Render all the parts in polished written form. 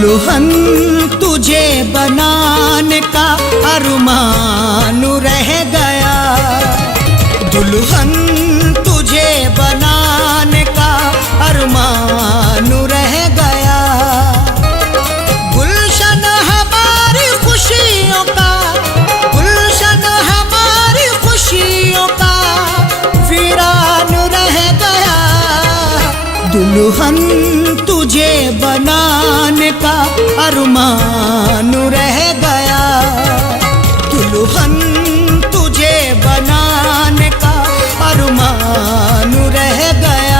दुल्हन तुझे बनाने का अरमान रह गया, दुल्हन तुझे बनाने का अरमान रह गया। गुलशन हमारी खुशियों का, गुलशन हमारी खुशियों का वीरान रह गया। दुल्हन तुझे बनाने का अरमान रह गया, दुल्हन तुझे बनाने का अरमान रह गया।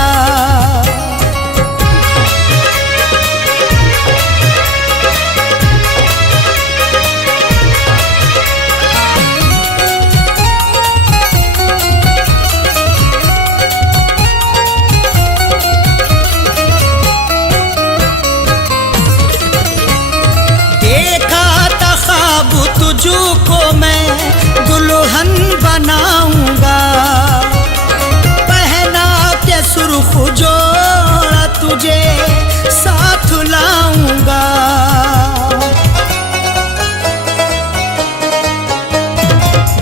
तुझको मैं दुल्हन बनाऊंगा, पहना के सुर्ख जोड़ा तुझे साथ लाऊंगा।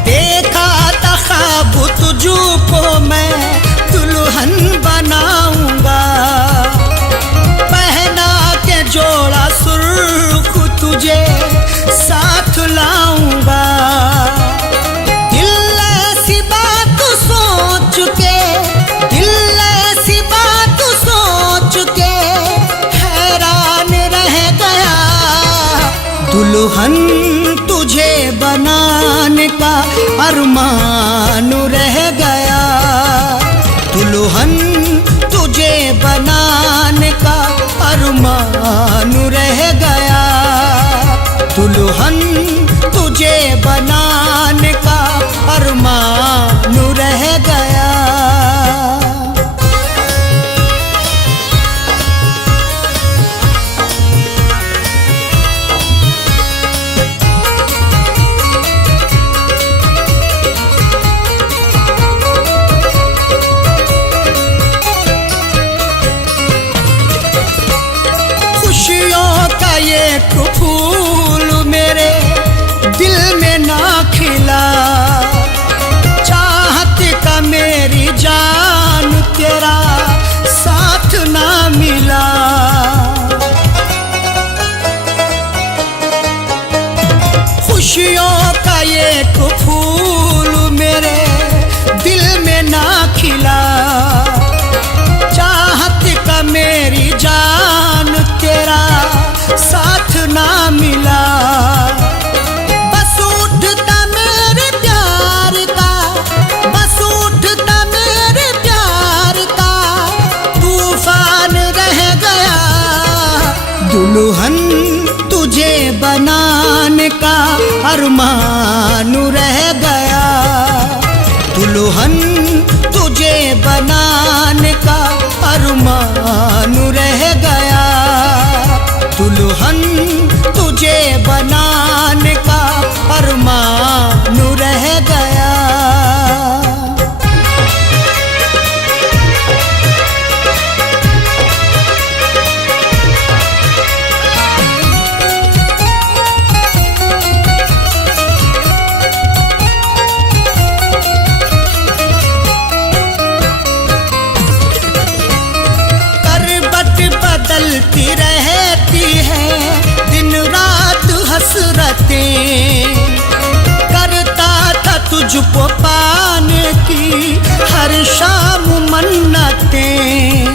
देखा था ख्वाब तुझको मैं दुल्हन बनाऊंगा, पहना के जोड़ा सुर्ख तुझे साथ लाऊंगा। दिल ऐसी बात सोच के, दिल ऐसी बात सोच के हैरान रह गया। दुल्हन तुझे बनाने का अरमान रह गया, दुल्हन तुझे बनाने का अरमान रह गया। दुल्हन तुझे बनाने का अरमान रह गया। खुशियों का एक फूल मेरे दिल में ना खिला, चाहत का मेरी जान तेरा साथ ना मिला। खुशियों का एक फूल मेरे दिल में ना खिला, चाहत का मेरी जान तेरा साथ ना मिला। बस उठता मेरे प्यार का, बस उठता मेरे प्यार का तूफान रह गया। दुल्हन तुझे बनाने का अरमान रह गया, दुल्हन तुझे बनाने का अरमान रह गया। दुल्हन तुझे बनाने का अरमान रह गया। बदलती रहती है दिन रात हसरतें, करता था तुझको पाने की हर शाम मन्नतें।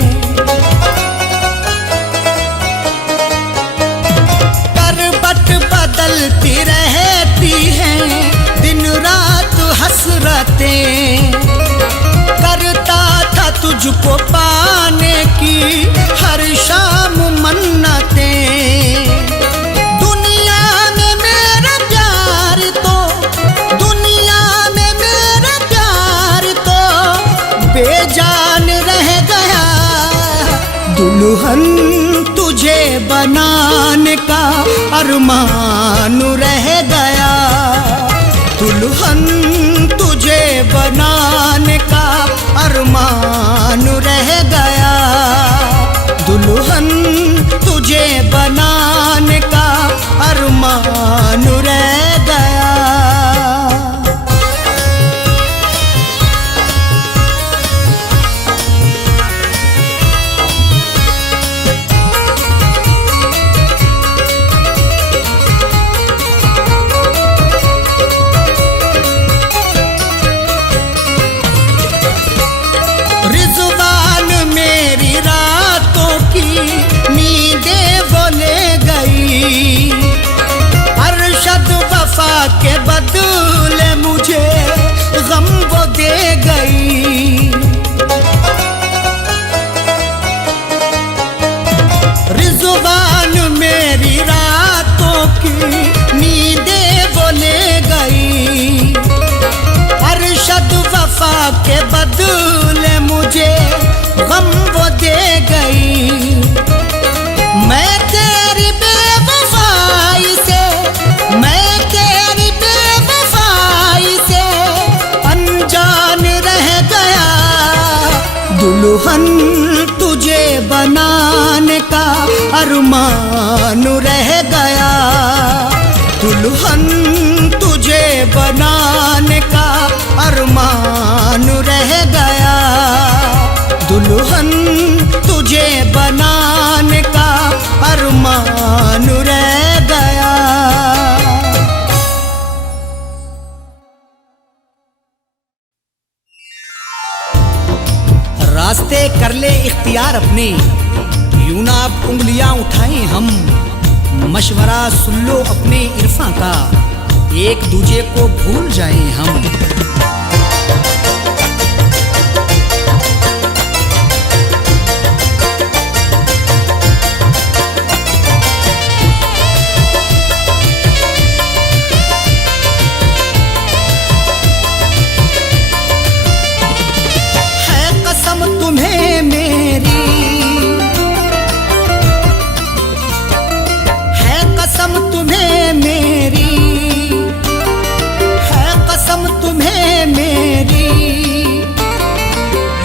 करवट बदलती रहती है दिन रात हसरतें, करता था तुझको पाने की हर शाम मन्नतें। दुनिया में मेरा प्यार तो, दुनिया में मेरा प्यार तो बेजान रह गया। दुल्हन तुझे बनाने का अरमान रह गया, दुल्हन तुझे बनाने का अरमान रह गया। दुल्हन तुझे बनाने बदले मुझे गम वो दे गई। मैं तेरी बेवफाई से, मैं तेरी बेवफाई से अनजान रह गया। दुल्हन तुझे बनाने का अरमान रह गया। दुल्हन तुझे बनाने का अरमान रह गया। दुल्हन तुझे बनाने का अरमान रह गया। रास्ते कर ले इख्तियार अपने, यूं ना अब उंगलियां उठाएं हम। मशवरा सुन लो अपने इरफा का, एक दूजे को भूल जाएं हम। है कसम तुम्हें मेरी, है कसम तुम्हें मेरी, है कसम तुम्हें मेरी।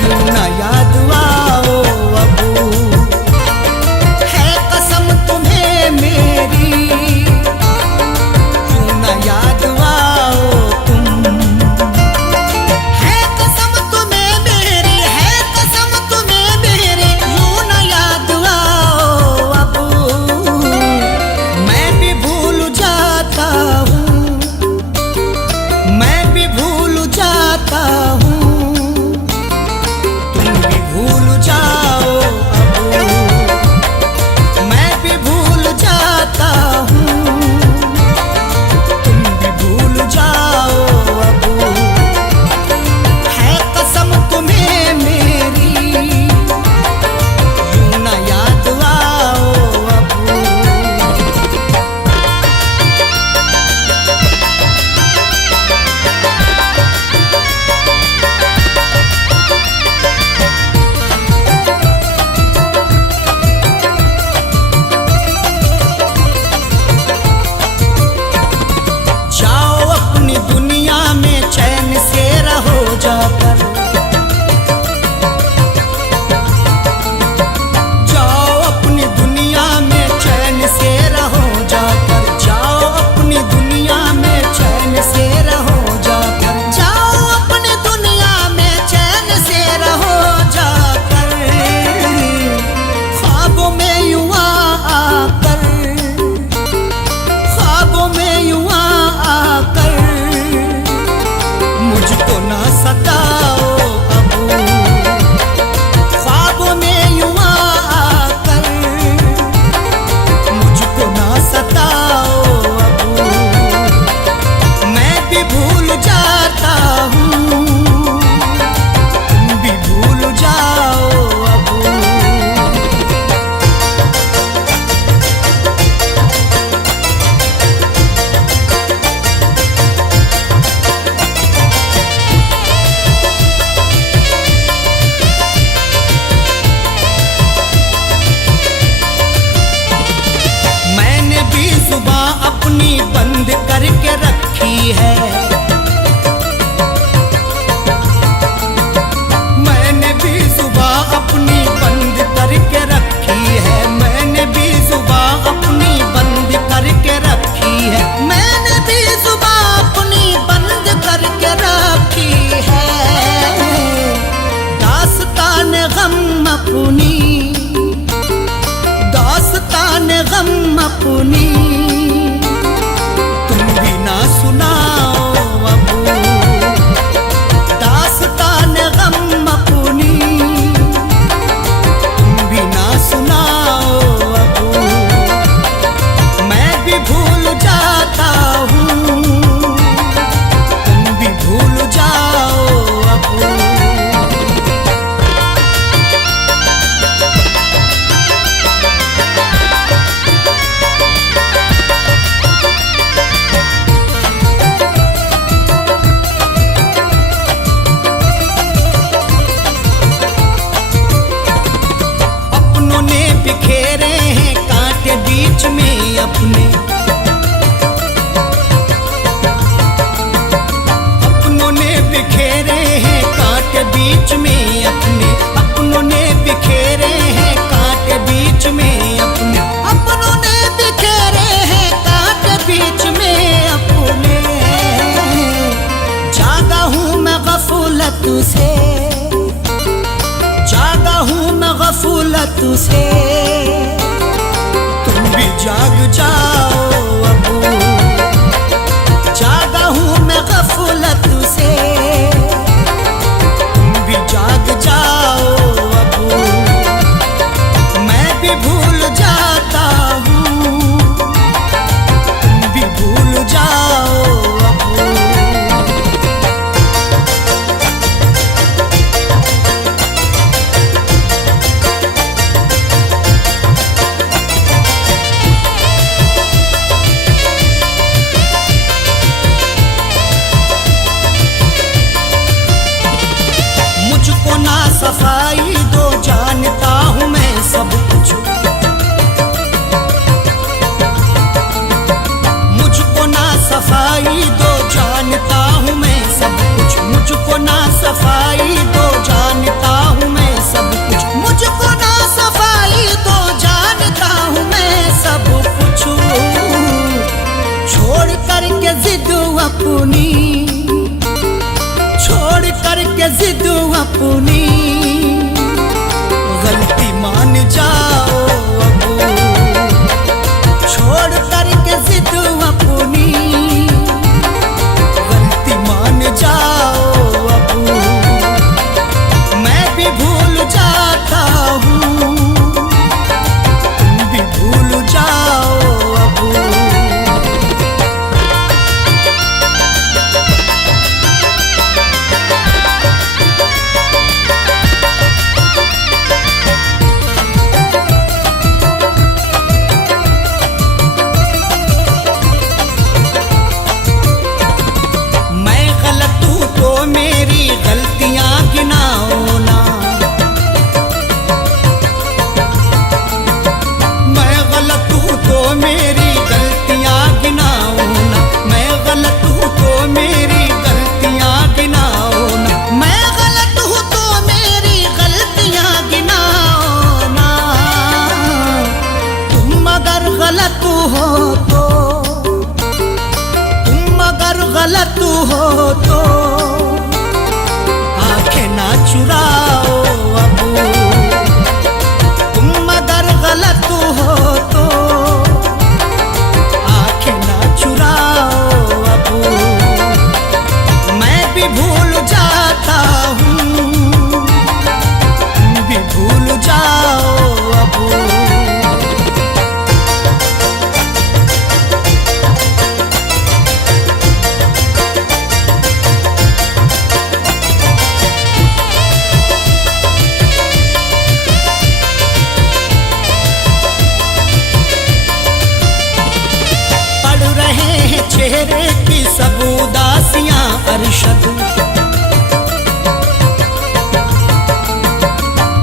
यूं ना याद आओ अबू, है कसम तुम्हें मेरी। यूं ना याद आओ तुम, है कसम तुम्हें मेरी, है कसम तुम्हें मेरी। यूं ना याद आओ अबू, मैं भी भूल जाता हूँ, मैं भी भूल जाता हूँ। तुम भी भूल जाओ अबू, मैं भी भूल जाता हूँ। तुम भी भूल जाओ अबू, है कसम तुम्हें मेरी। यूं ना याद आओ अबू। जाओ अपनी दुनिया में चैन से रहो जाकर, जाओ अपनी दुनिया में चैन से रहो जाकर। जाओ अपनी दुनिया में चैन से रहो जाकर। जाओ अपनी दुनिया में चैन से रहो जाकर। ख्वाबों में यूं आकर, ख्वाबों में यूं आकर मुझको ना सताओ अबू। ख्वाबों में यूं आकर मुझको ना सताओ अबू। मैं भी भूल जाता हूँ, तुम भी भूल जाओ अबू। मैंने भी जुबान अपनी बंद करके रखी है। मैंने भी जुबान अपनी बंद करके रखी है। मैंने भी जुबान अपनी बंद करके रखी है। मैंने भी जुबान अपनी बंद करके रखी है। दास्तान गम अपनी, दास्तान गम अपनी तुम भी ना सुनाओ अबू। दास्तान गम अपनी तुम भी ना सुनाओ अबू। मैं भी भूल जाता हूँ, तुम भी भूल जाओ अबू। से, तुम भी जाग जाओ अब, जागा हूँ मैं गफलत से, तुम भी जाग जाओ अब, मैं भी भूल जाता हूँ, तुम भी भूल जाओ अब। मुझको ना सफाई दो, जानता हूँ मैं सब कुछ, मुझको ना सफाई दो, जानता हूँ मैं सब कुछ, मुझको ना सफाई दो, जानता हूँ मैं सब कुछ, मुझको ना सफाई दो, जानता हूँ मैं सब कुछ। छोड़ करके जिद अपनी, छोड़ करके जिद अपनी, गलती मान जाओ अब, छोड़ करके जिद अपनी, गलती मान जाओ अब, मैं भी भूल जाता हूँ, तुम भी भूल जाओ अब। मेरी गलतियां गिनाओ ना, मैं गलत हूँ तो मेरी गलतियां गिनाओ ना, मैं गलत हूँ तो मेरी गलतियां गिनाओ ना, मैं गलत हूँ तो मेरी गलतियां गिनाओ ना। तुम अगर गलत हो तो, तुम अगर गलत हो तो ना चुराओ अब, तुम अगर गलत हो तो आंखें ना चुराओ अब, मैं भी भूल जाता हूँ, तुम भी भूल जाओ अब। चेहरे की सब उदासियां अरशद,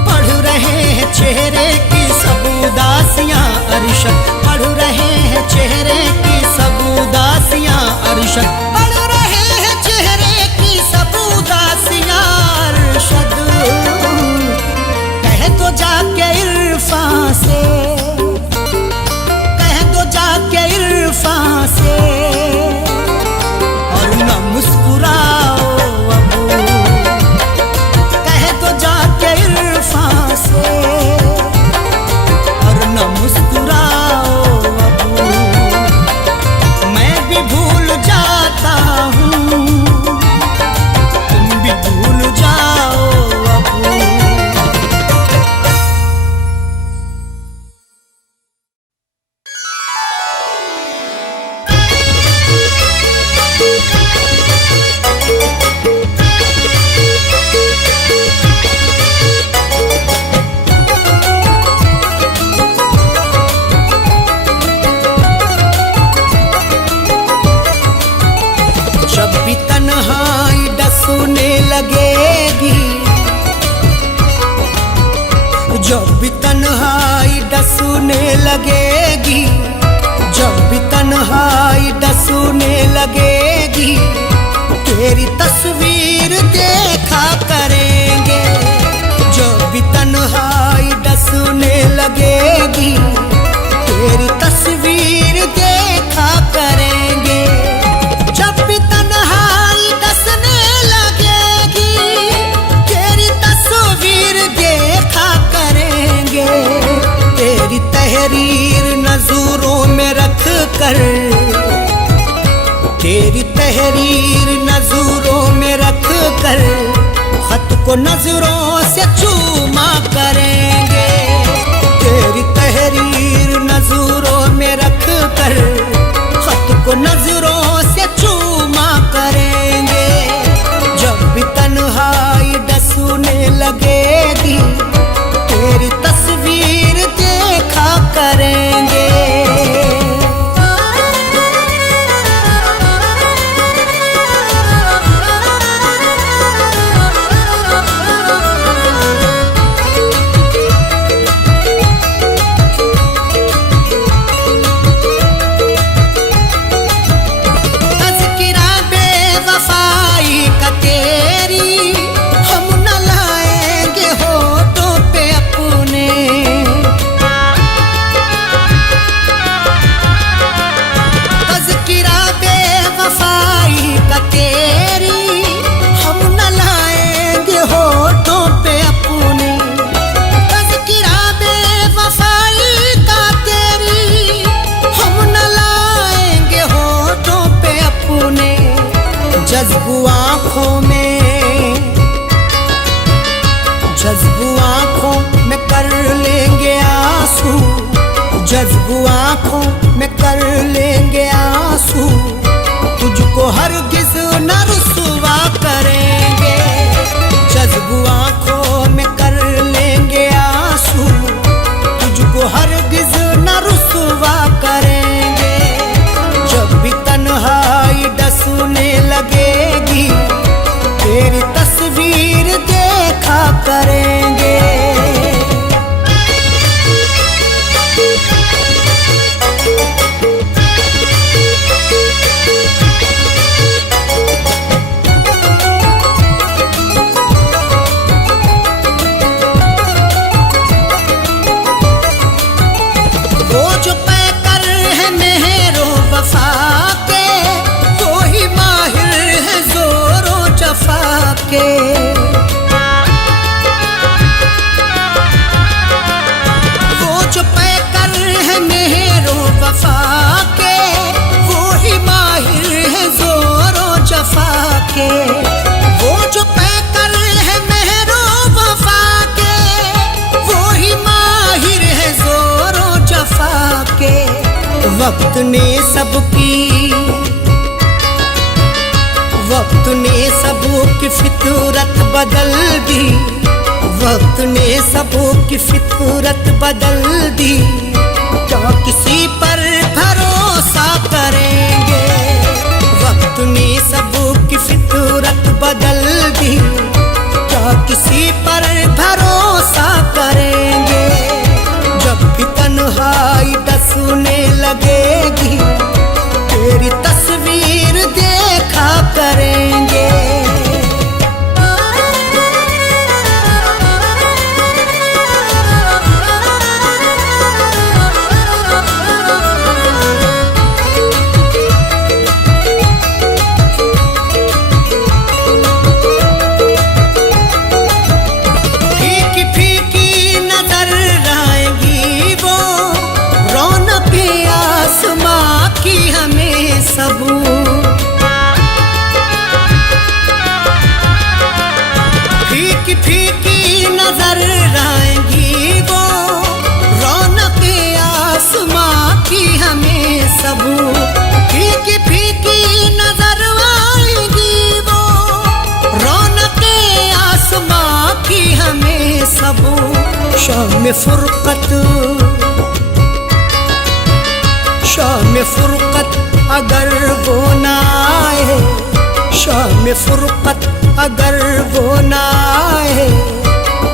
पढ़ रहे हैं चेहरे की सब उदासियां अरशद, पढ़ रहे हैं चेहरे की सब उदासियां अरशद, पढ़ रहे हैं चेहरे की सब उदासियां अरशद। कह दो जाके इरफान से, कह दो जाके इरफान से, मुस्कुराओ अब, कह दो जाके इरफान से, और न मुस्कुराओ अब, मैं भी भूल जाता हूँ, तुम भी भूल जाओ अब। जब भी तन्हाई डसूने लगेगी, जब भी तन्हाई डसूने लगेगी, तेरी तस्वीर देखा करेंगे। जब भी तन्हाई डसूने लगेगी, तेरी तस्वीर देखा करेंगे। जब भी तन्हाई डसने लगेगी, तेरी तस्वीर देखा करेंगे। तहरीर नजरों में रख कर खत को नजरों से चूमा करेंगे। तेरी तहरीर नजरों में रख कर खत को नजरों से चूमा करेंगे। जब भी तन्हाई डसूने लगेगी तेरी तस्वीर देखा करेंगे। जज्बू आँखों में कर लेंगे आंसू, जज्बू आँखों में कर लेंगे आंसू। तुझको हरगिज न रुसवा करेंगे। जज्बू आँखों में कर लेंगे आंसू, तुझको हरगिज न रुसवा करेंगे। जब भी तन्हाई डसने लगेगी तेरी तस्वीर देखा करेंगे। वो जो पैकर है मेहरो वफा के, वो ही माहिर है जोरो जफा के। वो जो पैकर है मेहरो वफा के, वो ही माहिर है जोरो जफा के। वक्त ने सबकी फितरत बदल दी, वक्त ने सबकी फितरत बदल दी। क्या किसी पर भरोसा करेंगे? वक्त ने सबकी फितरत बदल दी, क्या किसी पर भरोसा करेंगे? जब भी तन्हाई डसने लगेगी तेरी तस्वीर देखा करेंगे। फीकी फीकी नजर आएंगी वो, रौनक आसमां की हमें सब। फीकी फीकी नजर आएंगी वो, रौनक आसमां की हमें सब। शाम फुरकत, शाम फुरकत अगर वो ना आए, शाम फुरकत अगर वो ना आए,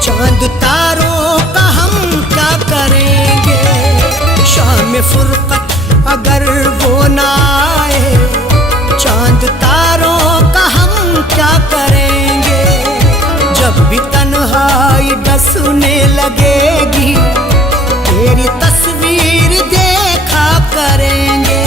चांद तारों का हम क्या करेंगे? शाम फुरकत अगर वो ना आए, चांद तारों का हम क्या करेंगे? जब भी तन्हाई डसने लगेगी तेरी तस्वीर देखा करेंगे।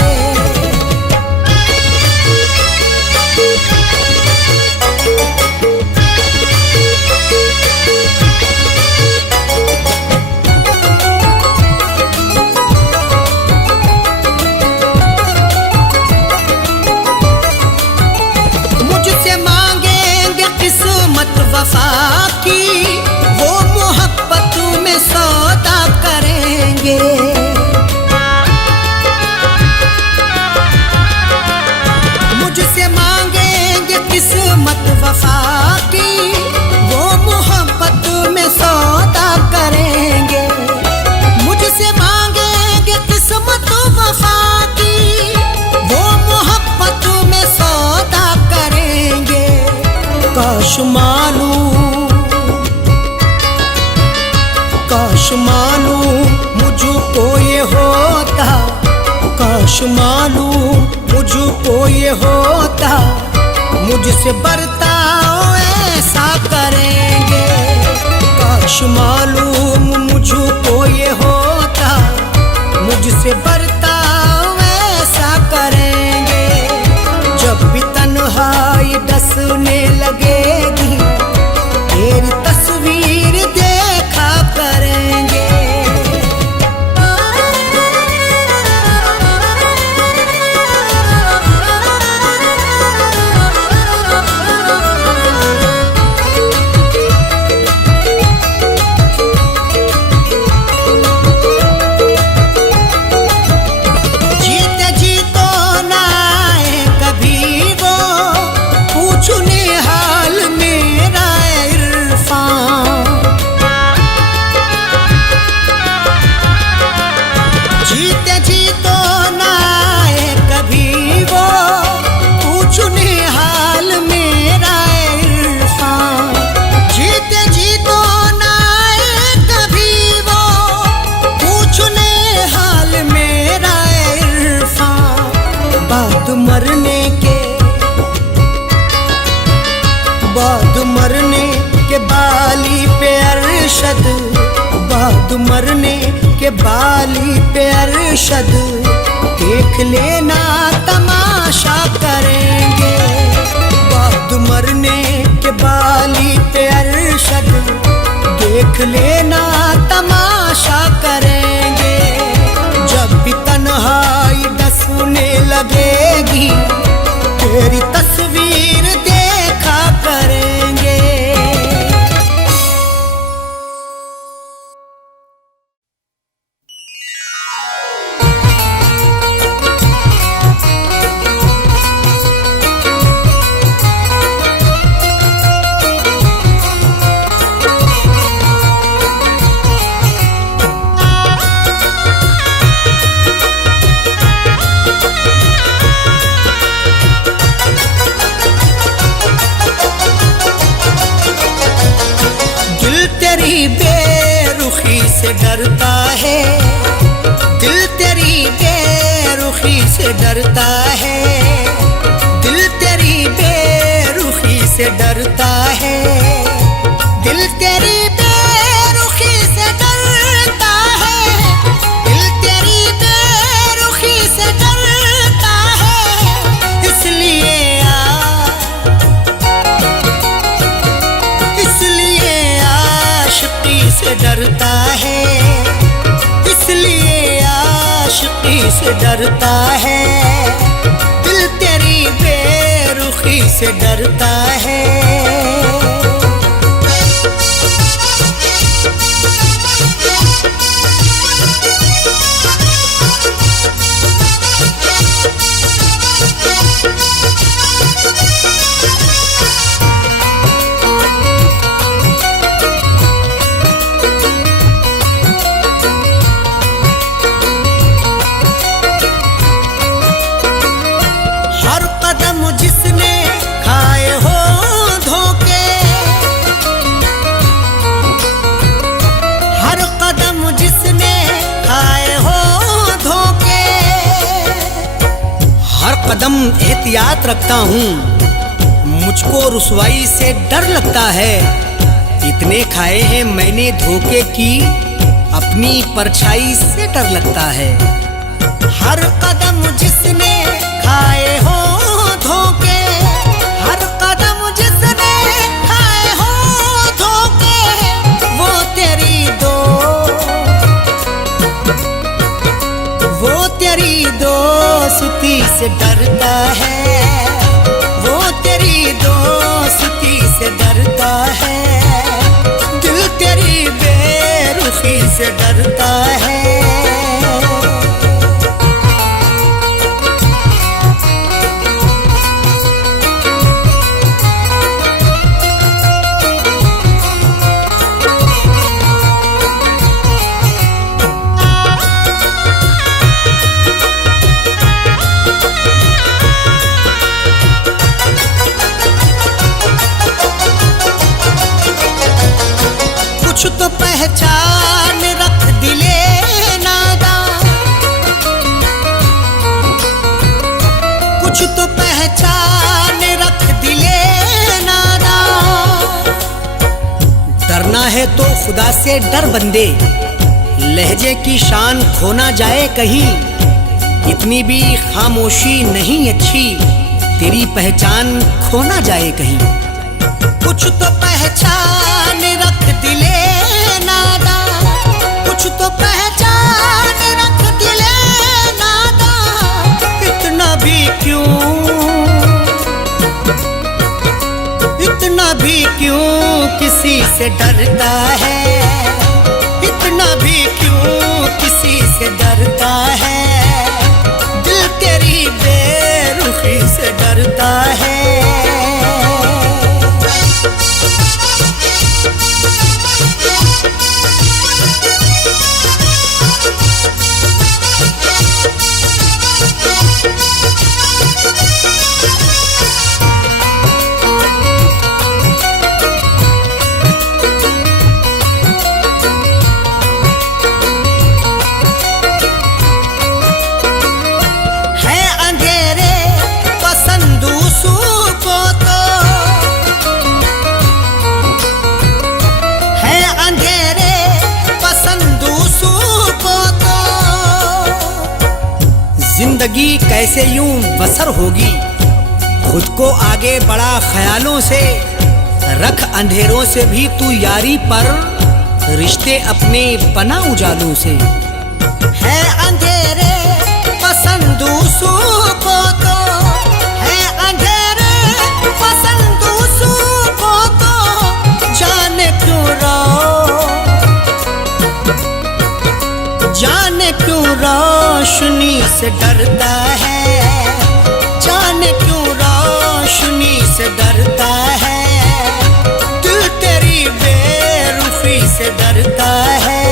किस्मत वफा की, वो मोहब्बत में सौदा करेंगे। मुझसे मांगेंगे किस्मत वफा की, वो मोहब्बत में सौदा करेंगे। काश मालूम मुझको ये होता, काश मालूम मुझको ये होता, मुझसे बर्ताव ऐसा करेंगे। काश मालूम मुझको ये होता, मुझसे बर्ताव ऐसा करेंगे। जब भी तन्हाई डसने लगेगी, तेरी तस्वीर देखा करेंगे। जीते जी तो ना आए कभी वो, पूछने हाल मेरा इरफान। जीते जी तो ना आए कभी वो, पूछने हाल मेरा इरफान। जीते जी तो ना आए कभी वो, पूछने हाल मेरा इरफान। बाद मरने के बाली पे अरशद, बाद मरने के बाली पे अरशद, देख लेना तमाशा करेंगे। बाद मरने के बाली पे अरशद, देख लेना तमाशा करेंगे। जब भी तन्हाई डसने लगेगी, तेरी तस्वीर देखा करेंगे। बेरुखी से डरता है, दिल तेरी बेरुखी से डरता है, दिल तेरी बेरुखी से डरता है, दिल तेरी बेरुखी से डरता है, दिल तेरी बेरुखी से डरता है। इसलिए आशिकी से डरता है, इसलिए आशिकी से डरता है, दिल तेरी बेरुखी से डरता है। जिसने खाए हो धोखे, हर कदम जिसने खाए हो धोखे, हर कदम एहतियात रखता हूँ, मुझको रुसवाई से डर लगता है। इतने खाए हैं मैंने धोखे की, अपनी परछाई से डर लगता है। हर कदम जिसने खाए हो धोखे, हर कदम जिसने खाए हो धोखे, वो तेरी दोस्ती से डरता है, वो तेरी दोस्ती से डरता है, दिल तेरी बेरुखी से डरता है। कुछ तो पहचान रख दिले नादा। डरना है तो खुदा से डर बंदे, लहजे की शान खो ना जाए कहीं। इतनी भी खामोशी नहीं अच्छी, तेरी पहचान खो ना जाए कहीं। कुछ तो पहचान रख दिले नादा, कुछ तो पहचान रख दिले नादा। इतना भी क्यों, इतना भी क्यों किसी से डरता है, इतना भी क्यों किसी से डरता है। दिल तेरी बेरुखी से डरता है। जिंदगी कैसे यूं बसर होगी, खुद को आगे बढ़ा ख्यालों से। रख अंधेरों से भी तू यारी पर, रिश्ते अपने बना उजालों से। है अंधेरे पसंद दूसरों को तो, है अंधेरे पसंद दूसरों को तो। जाने क्यों जाने क्यों रोशनी से डरता है, जाने क्यों रोशनी से डरता है। दिल तेरी बेरुखी से डरता है।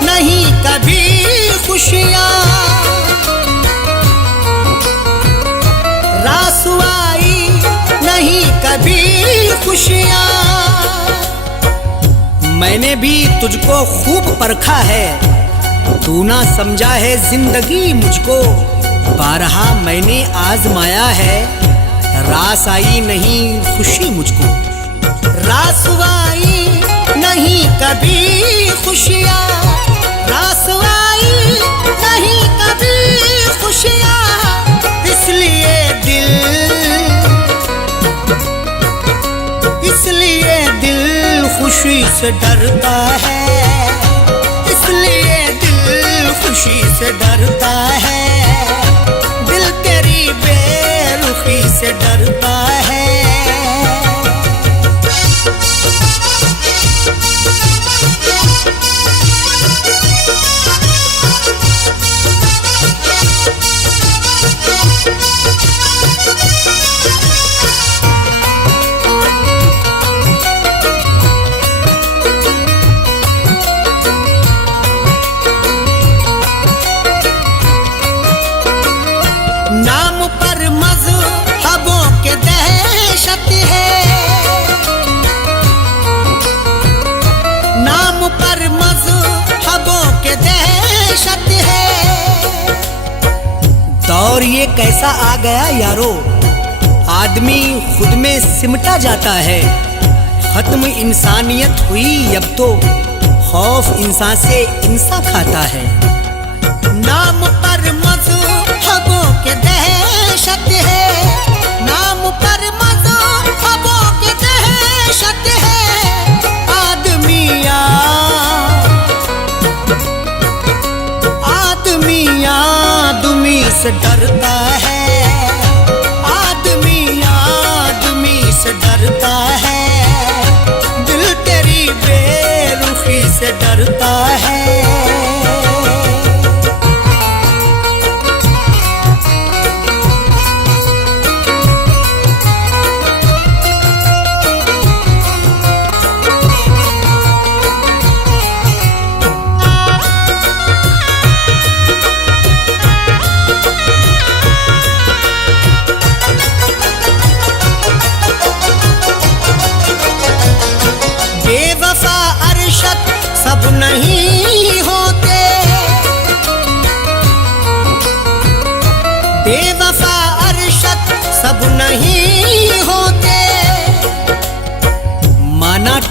नहीं कभी खुशियाँ, रासुआई नहीं कभी खुशियाँ। मैंने भी तुझको खूब परखा है, तू ना समझा है जिंदगी मुझको। बारहा मैंने आजमाया है, रास आई नहीं खुशी मुझको। रासुआई नहीं कभी खुशियाँ, रासुआई नहीं कभी खुशियाँ। इसलिए दिल खुशी से डरता है, इसलिए दिल खुशी से डरता है। दिल तेरी बेरुखी से डरता है। नाम पर मज़हबों के दहशत है, नाम पर मज़हबों के दहशत है। दौर ये कैसा आ गया यारो, आदमी खुद में सिमटा जाता है। खत्म इंसानियत हुई अब तो, खौफ इंसान से इंसान खाता है। नाम पर मज़हबों के दहशत है, नाम पर मज़हबों के दहशत है। आदमी से डरता है, आदमी से डरता है। दिल तेरी बेरुखी से डरता है।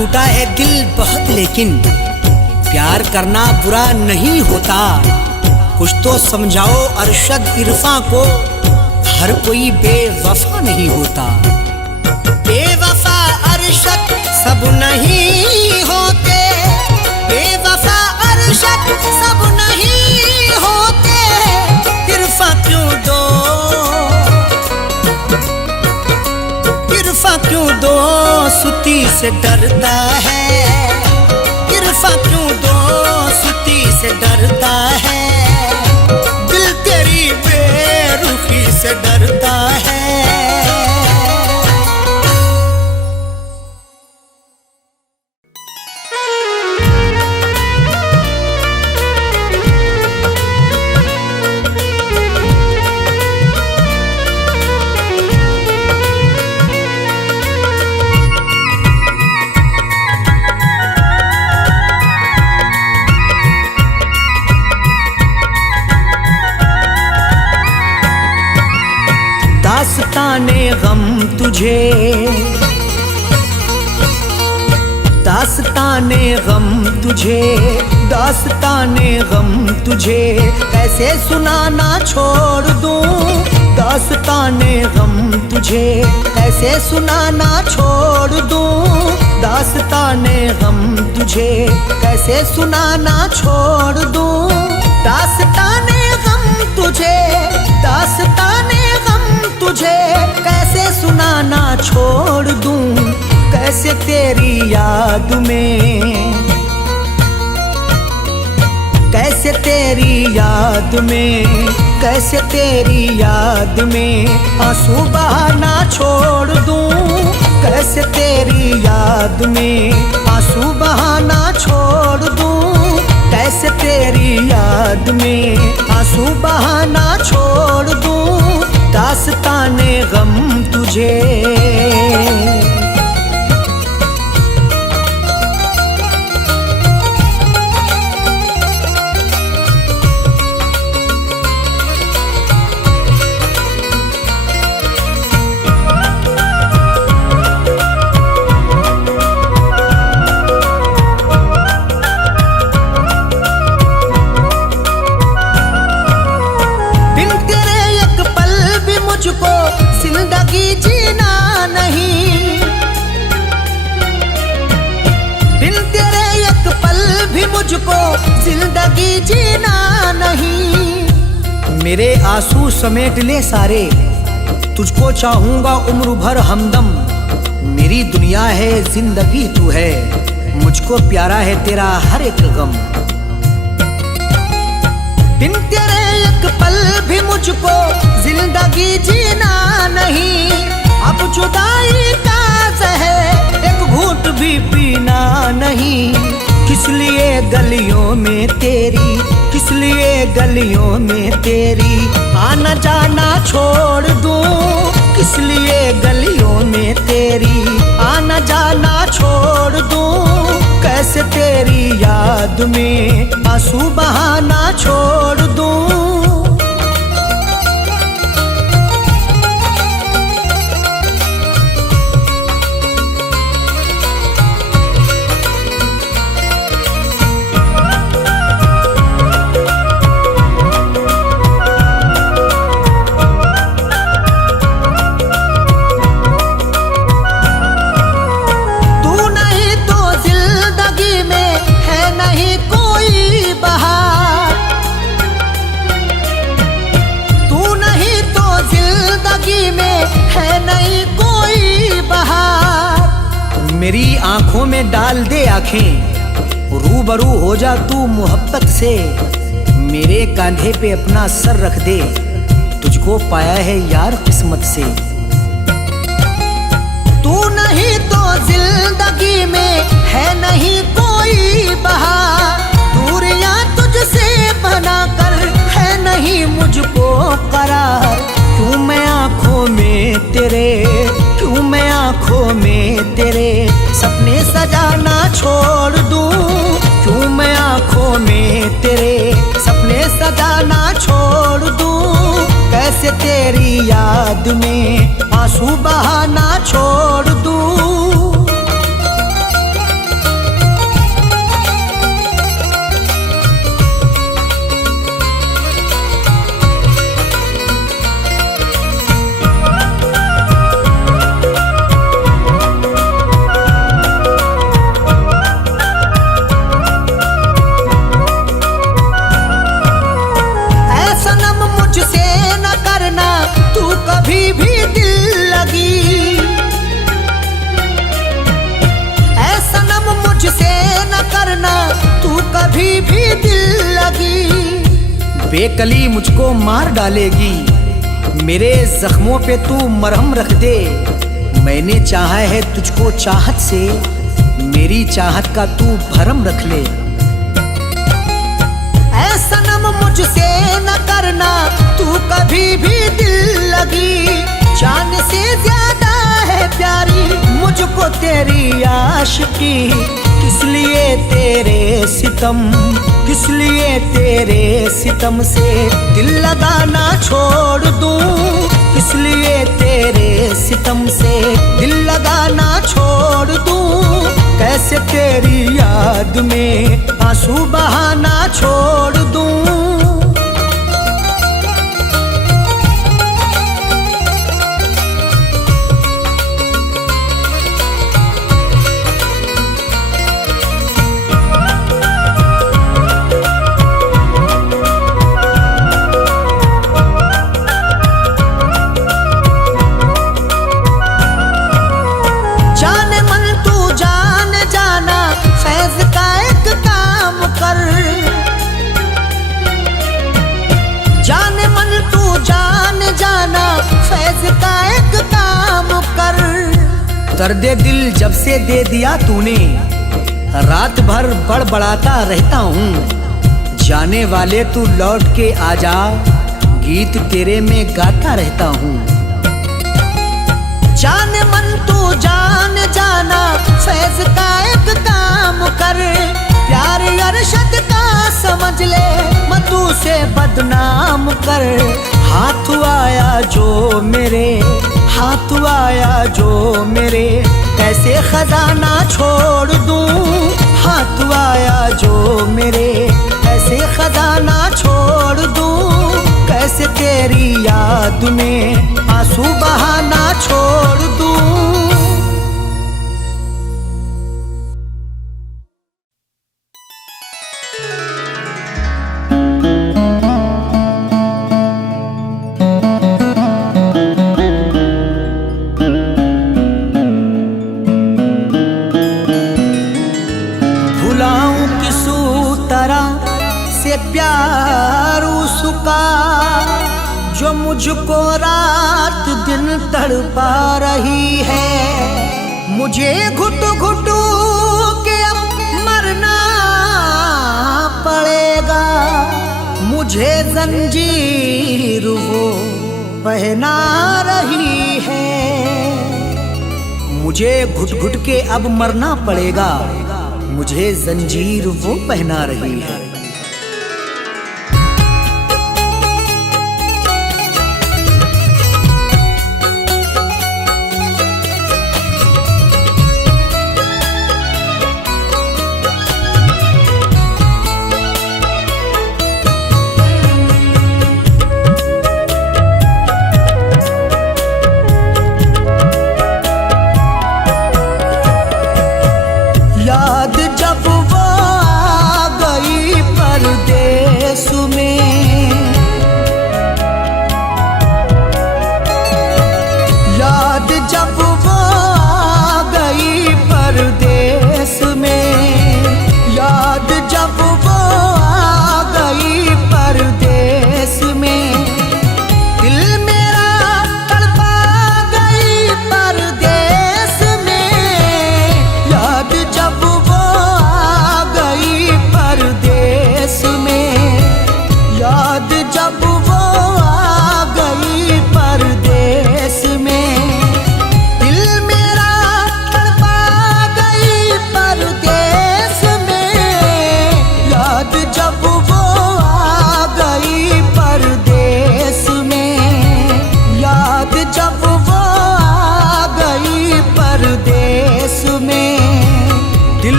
टूटा है दिल बहुत, लेकिन प्यार करना बुरा नहीं होता। कुछ तो समझाओ अरशद इरफा को, हर कोई बेवफा नहीं होता। बेवफा अरशद सब नहीं होते, बेवफा अरशद सब नहीं होते। इरफा क्यों दो, इरफा क्यों दो सुती से डरता है। इरफा क्यों दो सुती से डरता है। दिल तेरी बेरुखी से डरता है। दास्ताने गम तुझे, दास्ताने गम तुझे, दास्ताने गम तुझे कैसे सुनाना छोड़ दूं। दास्ताने गम तुझे कैसे सुनाना छोड़ दूं। दास्ताने गम तुझे कैसे सुनाना छोड़ दूं। दास्ताने गम तुझे, दास्ताने गम तुझे कैसे सुनाना छोड़ दूं। कैसे तेरी याद में, कैसे तेरी याद में, कैसे तेरी याद में आंसू बहाना छोड़ दूं। कैसे तेरी याद में आंसू बहाना छोड़ दूं। कैसे तेरी याद में आंसू बहाना छोड़ दूं। दास्ताने गम तुझे। जिंदगी जीना नहीं, बिन तेरे एक पल भी मुझको जिंदगी जीना नहीं। मेरे आंसू समेट ले सारे, तुझको चाहूंगा उम्र भर हमदम। मेरी दुनिया है जिंदगी तू है, मुझको प्यारा है तेरा हर एक गम। बिन तेरे एक पल भी मुझको जिंदगी जीना नहीं। अब जुदाई का ज़हर एक घूंट भी पीना नहीं। किस लिए गलियों में तेरी, किस लिए गलियों में तेरी आना जाना छोड़ दूं। किस लिए गलियों में तेरी आना जाना छोड़ दूं। कैसे तेरी याद में आंसू बहाना छोड़ दूं। मेरी आंखों में डाल दे आंखें, रूबरू हो जा तू मोहब्बत से। मेरे कांधे पे अपना सर रख दे, तुझको पाया है यार किस्मत से। तू नहीं तो जिंदगी में है नहीं कोई बहार। दूरियां तुझसे बना कर है नहीं मुझको करार। क्यों मैं आंखों में तेरे, क्यों मैं आंखों में तेरे सपने सजाना छोड़ दूं। क्यों मैं आंखों में तेरे सपने सजाना छोड़ दूं। कैसे तेरी याद में आंसू बहाना छोड़ दूं। कभी भी दिल लगी। बेकली मुझको मार डालेगी, मेरे जख्मों पे तू मरहम रख दे। मैंने चाहा है तुझको चाहत से, मेरी चाहत का तू भरम रख ले। ऐ सनम मुझसे न करना तू कभी भी दिल लगी। जान से ज्यादा है प्यारी मुझको तेरी आशिकी। किस लिए तेरे सितम, किस लिए तेरे सितम से दिल लगाना छोड़ दूं। किस लिए तेरे सितम से दिल लगाना छोड़ दूं। कैसे तेरी याद में आंसू बहाना छोड़ दूं। जाने मन तू जान जाना फैज का एक काम कर। दर्द दिल जब से दे दिया तूने, रात भर बड़बड़ाता रहता हूँ। जाने वाले तू लौट के आजा, गीत तेरे में गाता रहता हूँ। जाने मन तू जान जाना फैज का एक काम कर। प्यार अरशद का समझ ले मधु से बदनाम कर। हाथ आया जो मेरे, हाथ आया जो मेरे, कैसे खजाना छोड़ दूं। हाथ आया जो मेरे, कैसे खजाना छोड़ दूं। कैसे तेरी याद में आंसू बहाना छोड़ दूं। प्यार उसका जो मुझको रात दिन तड़पा रही है। मुझे घुट घुट के अब मरना पड़ेगा। मुझे जंजीर वो पहना रही है। मुझे घुट घुट के अब मरना पड़ेगा। मुझे जंजीर वो पहना रही है।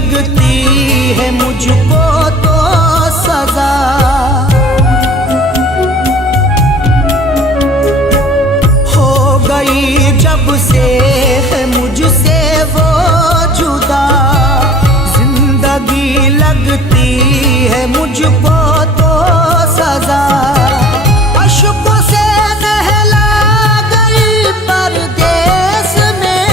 लगती है मुझको तो सजा। हो गई जब से है मुझसे वो जुदा, जिंदगी लगती है मुझको तो सजा। अश्कों से नहला गई परदेस में,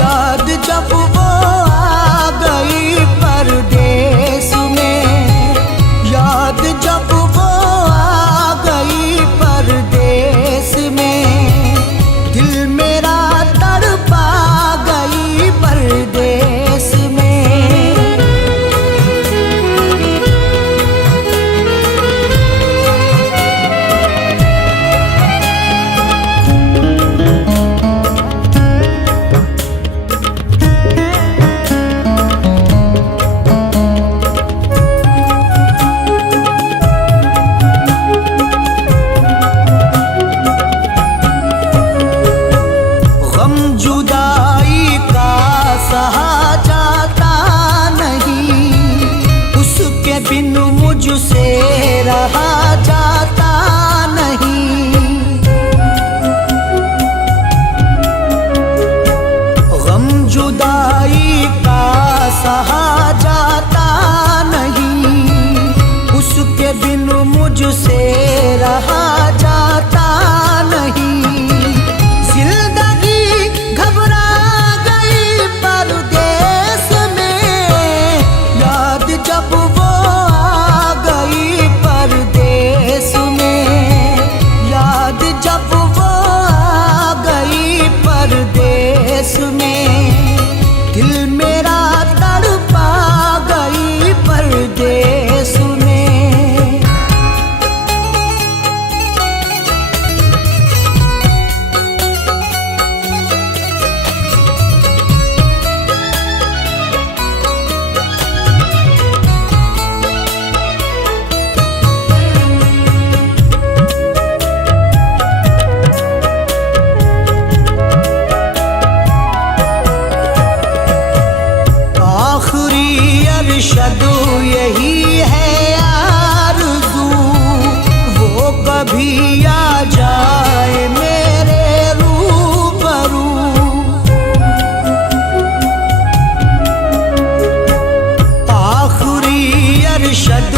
याद जब वो आ गई परदेस में, याद जब वो आ गई परदेस में, दिल मेरा तड़पा गई परदेस में। गम जुदाई का सहा जाता नहीं, उसके बिन मुझसे रहा जाता नहीं। गम जुदाई का सहा जाता नहीं, उसके बिन मुझसे रहा जाता नहीं। जिंदगी घबरा गई परदेस में, याद जब वो आ गई परदेस में, याद जब वो आ गई परदेस में, दिल मेरा तड़पा गई परदेस में। आखिरी अरशद यही है आरज़ू, वो कभी आ जाए मेरे रूबरू। आखिरी अरशद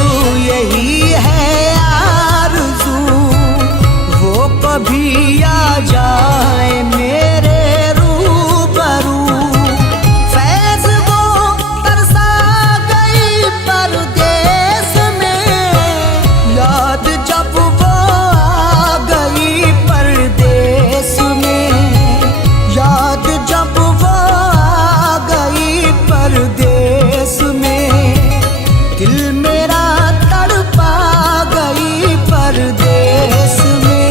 यही है आरज़ू, वो कभी आ जाए मेरे रूबरू। फैज़ वो तरसा गई परदेस में, याद जब वो आ गई परदेस में, याद जब वो आ गई परदेस में, दिल मेरा तड़पा गई परदेस में।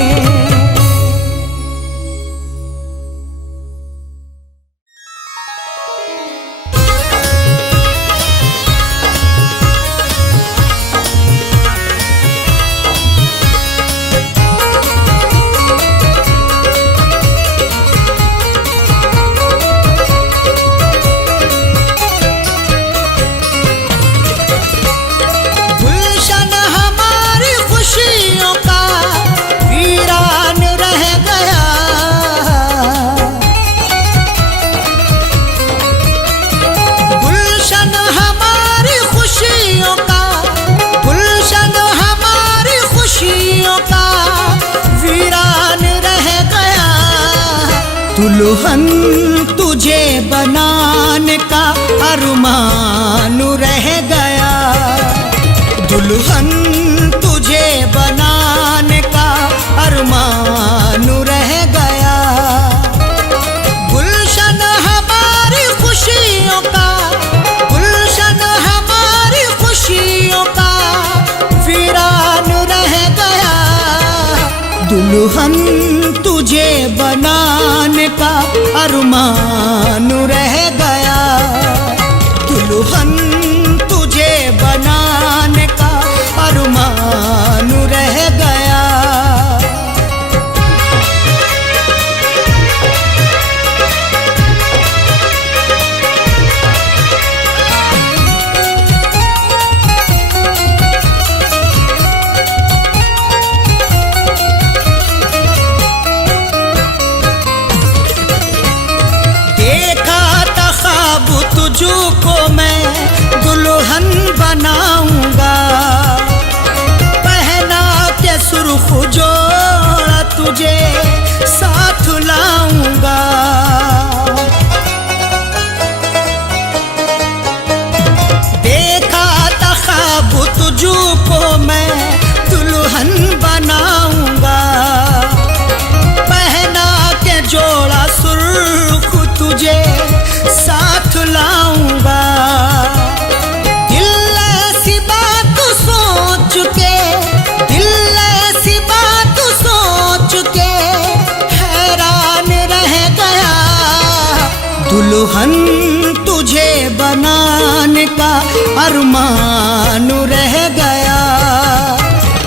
गुलशन हमारी खुशियों का वीरान रह गया, गुलशन हमारी खुशियों का, गुलशन हमारी खुशियों का वीरान रह गया। दुल्हन तुझे बनाने का अरमान रह गया, दुल्हन तुझे बनाने का अरमान रह गया। गुलशन हमारी खुशियों का, गुलशन हमारी खुशियों का वीरान रह गया। दुल्हन तुझे बनाने का अरमान रह गया, दुल्हन तुझे बनाने का अरमान रह गया। दुल्हन तुझे बनाने का अरमान रह गया,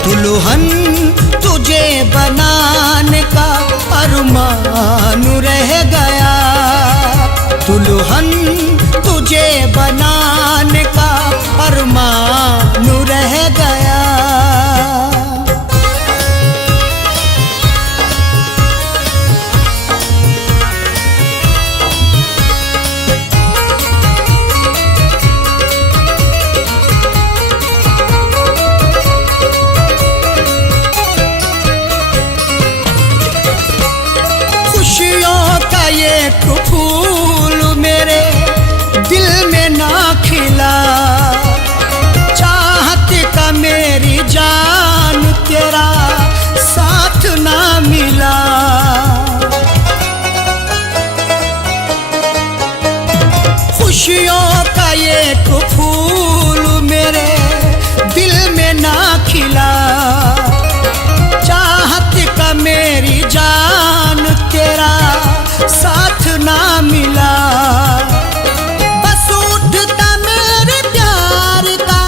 दुल्हन तुझे बनाने का अरमान रह गया, दुल्हन तुझे बनाने का अरमान रह गया। एक फूल मेरे दिल में ना खिला, चाहत का मेरी जान तेरा साथ ना मिला। खुशियों का एक फूल मेरे दिल में ना खिला, चाहत का मेरी जान तेरा साथ ना मिला। बस उठता मेरे प्यार का,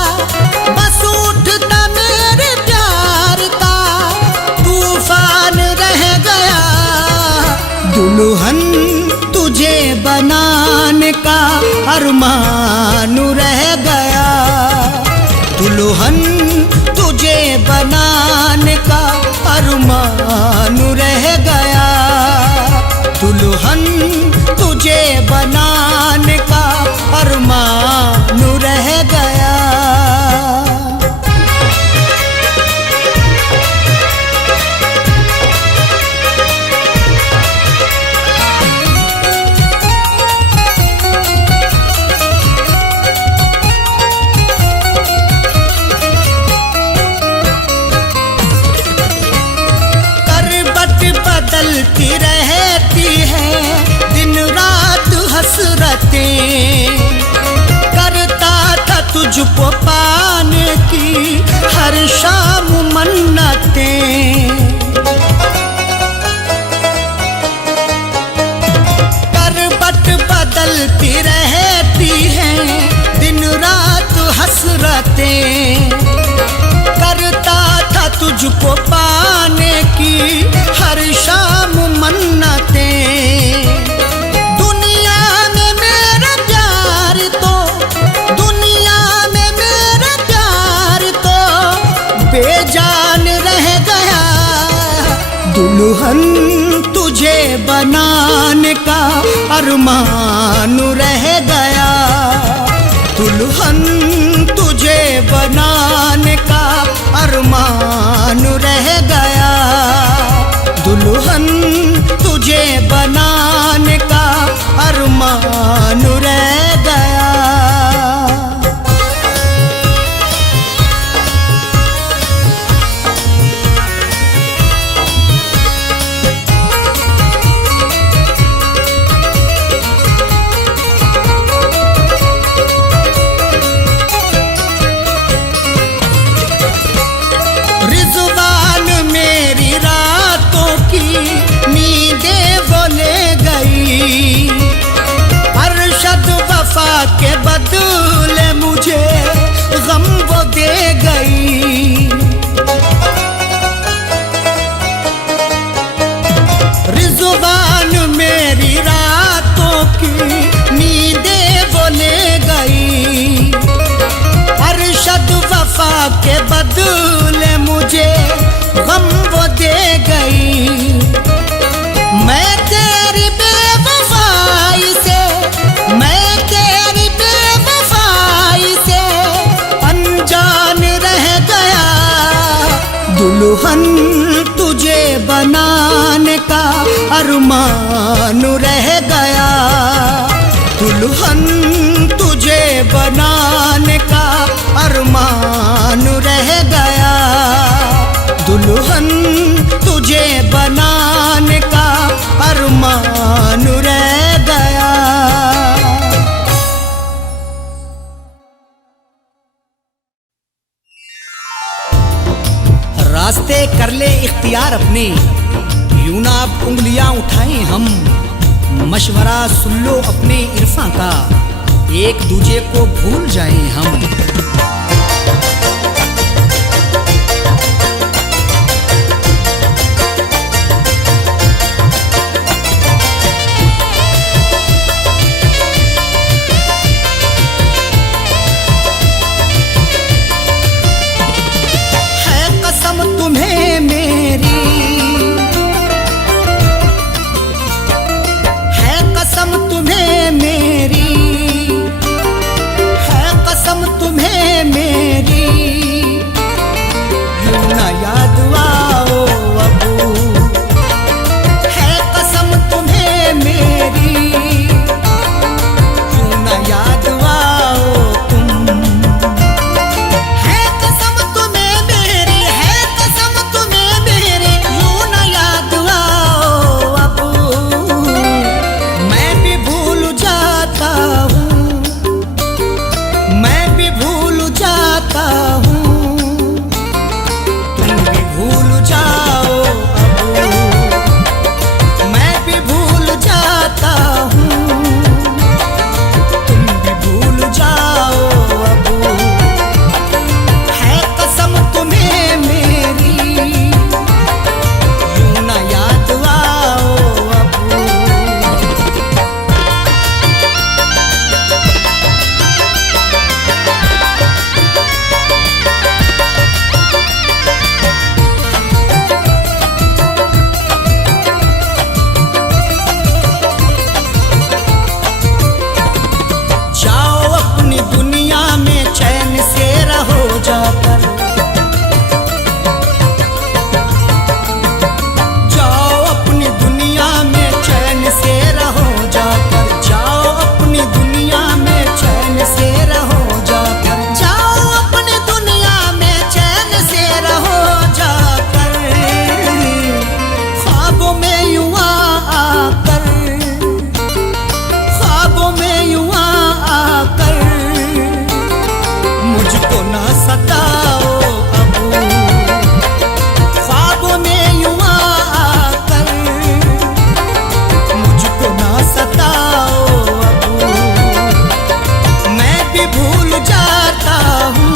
बस उठता मेरे प्यार का तूफान रह गया, दुल्हन तुझे बनाने का अरमान रह गया, दुल्हन तुझे बनाने का अरमान रह गया, दुल्हन तुझे बनाने का अरमान रह गया। बदलती रहती है दिन रात हसरतें, करता था तुझको पाने की हर शाम मन्नतें, करवट बदलती रहती है दिन रात हसरतें, करता था तुझको पाने की हर शाम मन्नतें। दुनिया में मेरा प्यार तो, दुनिया में मेरा प्यार तो बेजान रह गया, दुल्हन तुझे बनाने का अरमान रह गया, दुल्हन तुझे बनाने का अरमान रह गया, दुल्हन तुझे बनाने का अरमान रह गया। नींदें वो ले गई, अरशद वफा के बदले मुझे गम वो दे गई, रिज़वान मेरी रातों की नींदें वो ले गई, अरशद वफा के बदले मुझे गम वो दे गई। मैं तेरी बेवफाई से, मैं तेरी बेवफाई से अनजान रह गया, दुल्हन तुझे बनाने का अरमान रह गया, दुल्हन तुझे बनाने का अरमान रह गया, दुल्हन तुझे बनाने का अरमान रह गया। रास्ते कर ले इख्तियार अपने, यूं ना अब उंगलियां उठाएं हम, मशवरा सुन लो अपने इरफा का, एक दूजे को भूल जाएं हम। तुम्हें मेरी है कसम, तुम्हें मेरी है कसम, तुम्हें मेरी यूं ना याद आओ अबू। है कसम तुम्हें मेरी यूं ना याद आओ तुम। है कसम तुम्हें मेरी, है कसम तुम्हें मेरी यूं ना याद आओ अबू। मैं भी भूल जाता हूँ, मैं भी भूल जाता हूँ, तुम भी भूल जाओ अबू। मैं भी भूल जाता हूँ, तुम भी भूल जाओ अबू। है कसम तुम्हें मेरी यूं ना याद आओ अबू। जाओ अपनी दुनिया में चैन से रहो जाकर, जाओ अपनी दुनिया में चैन से रहो जाकर, जाओ अपनी दुनिया में चैन से रहो जाकर, जाओ अपनी दुनिया में चैन से रहो जाकर। ख्वाबों में यूं आकर, ख्वाबों में यूं आकर मुझको ना सताओ अबू। ख्वाबों में यूं आकर मुझको ना सताओ अबू। मैं भी भूल जाता हूँ,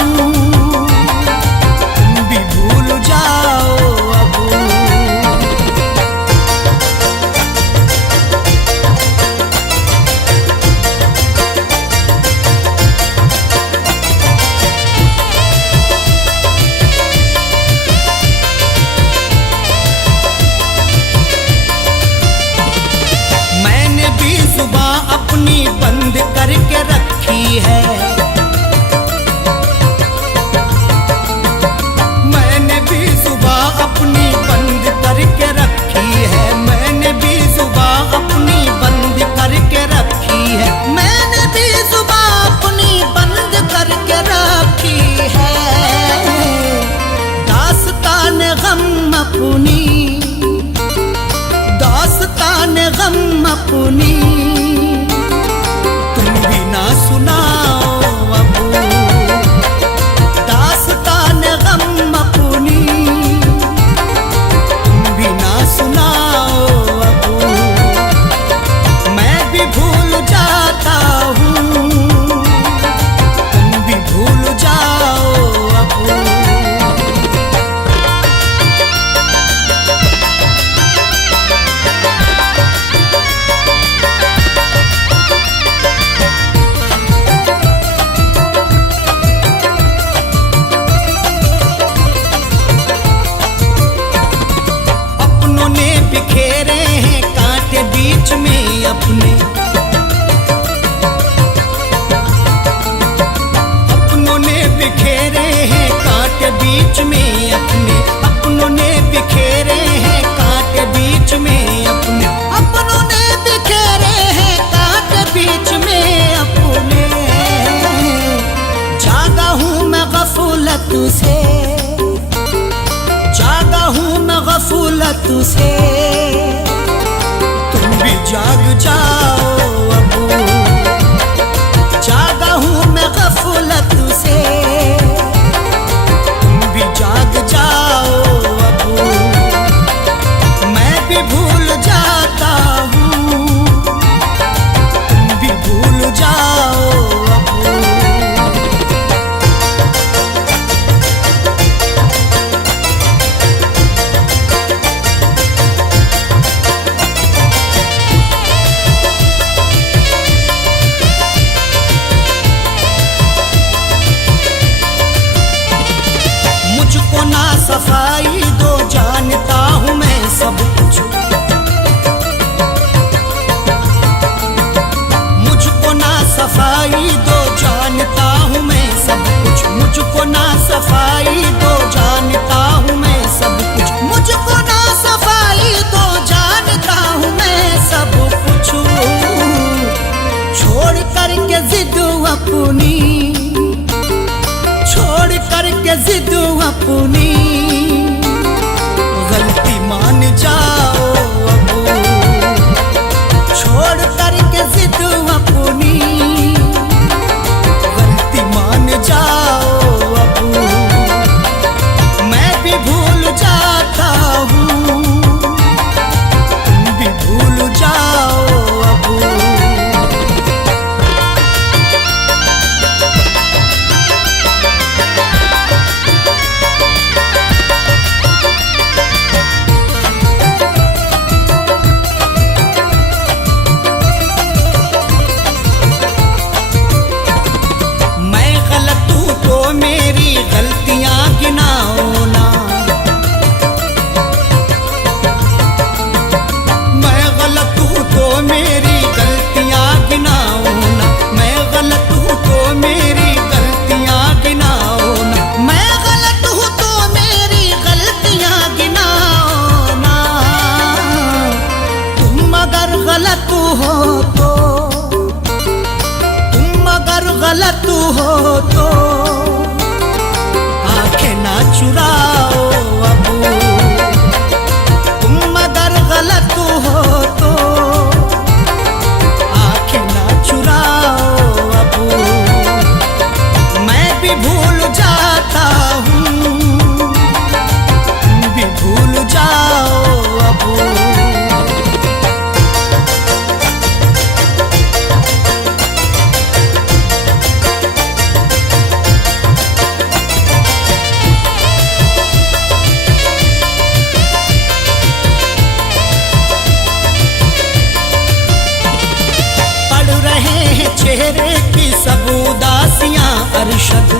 तुम भी भूल जाओ अबू। मैंने भी जुबान अपनी बंद करके रखी है, मैंने भी जुबान अपनी बंद करके रखी है, मैंने भी जुबान अपनी बंद करके रखी है, मैंने भी जुबान अपनी बंद करके रखी है। दास्तान गम अपनी, दास्तान गम अपनी तुम भी ना सुनाओ अबू। दास्तान गम अपनी तुम भी ना सुनाओ अबू। मैं भी भूल जाता हूँ, तुम भी भूल जाओ अबू। अपनों ने बिखेरे हैं कांटे बीच में अपने, अपनों ने बिखेरे हैं कांटे बीच में अपने, अपनों ने बिखेरे हैं कांटे बीच में अपने, अपनों ने बिखेरे हैं कांटे बीच में अपने। जागा हूँ मैं गफलत से, जागा हूँ मैं गफलत से, तुम भी जाग जाओ अबू। जागा हूँ मैं गफलत से, तुम भी जाग जाओ अबू। मैं भी भूल जाता हूँ, अपनी, छोड़ करके जिद अपनी, गलती मान जाओ अब, छोड़ करके जिद अपनी, गलती मान जाओ अब। मैं भी भूल जाता हूँ, तुम भी भूल जाओ अब। मेरी गलतियां गिनाओ ना, मैं गलत हूँ तो मेरी गलतियां गिनाओ ना, मैं गलत हूँ तो मेरी गलतियां गिनाओ ना, मैं गलत हूँ तो मेरी गलतियां गिनाओ ना। तुम अगर गलत हो तो, तुम अगर गलत हो तो ना चुराओ अब, तुम अगर गलत हो तो आंखें ना चुराओ अब। मैं भी भूल जाता हूँ, तुम भी भूल जाओ अब। चेहरे की सब उदासियां अरशद,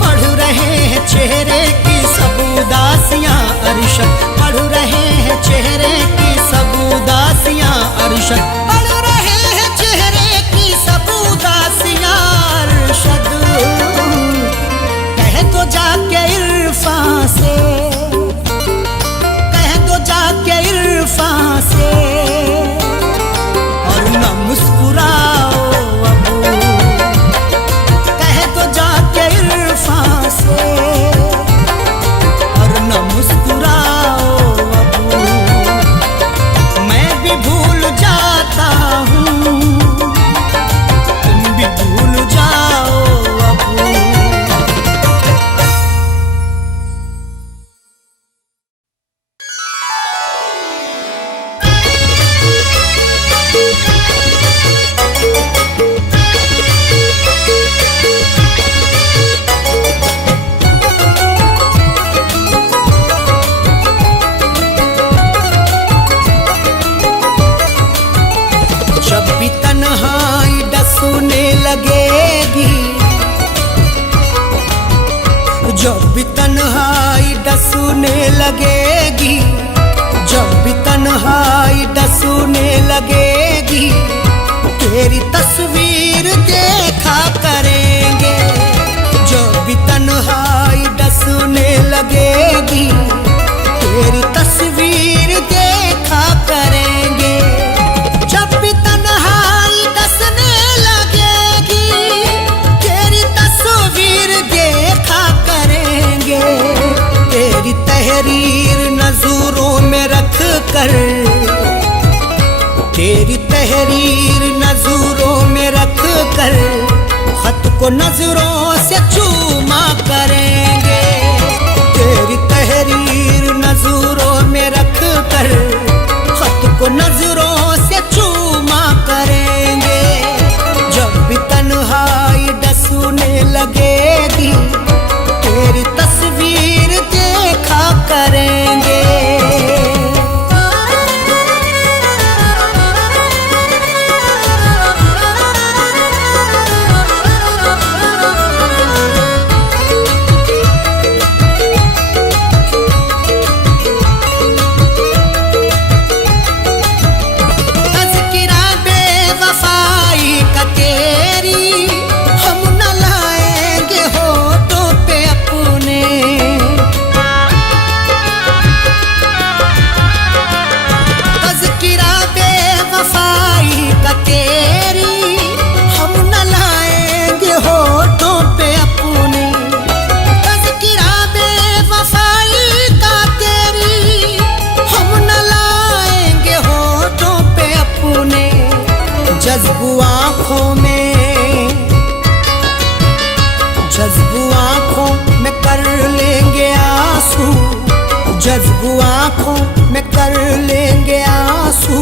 पढ़ रहे हैं चेहरे की सब उदासियां अरशद, पढ़ रहे हैं चेहरे की सब उदासियां अरशद, पढ़ रहे हैं चेहरे की सब उदासियां अरशद। कह दो जाके इरफान से, कह दो जाके इरफान से, मुस्कुराओ अब, कह दो जाके इरफान से, और न मुस्कुराओ अब। मैं भी भूल जाता हूँ, तुम भी भूल जाओ अब। जब भी तन्हाई डसूने लगेगी, जब भी तन्हाई डसूने लगेगी, जब भी तन्हाई डसूने लगेगी, तेरी तस्वीर देखा करेंगे। जब भी तन्हाई डसूने लगेगी, तेरी तस्वीर देखा करेंगे। जब भी तन्हाई डसने लगेगी, तेरी तस्वीर देखा करेंगे। तेरी तहरीर नजरों में रख कर, तेरी तहरीर नजरों में रख कर, खत को नजरों से चूमा करेंगे। तेरी तहरीर नजरों में रख कर, खत को नजरों से चूमा करेंगे। जब भी तन्हाई डसूने लगेगी, तेरी तस्वीर देखा करेंगे। जज्बू आँखों में कर लेंगे आंसू, जज्बू आँखों में कर लेंगे आंसू,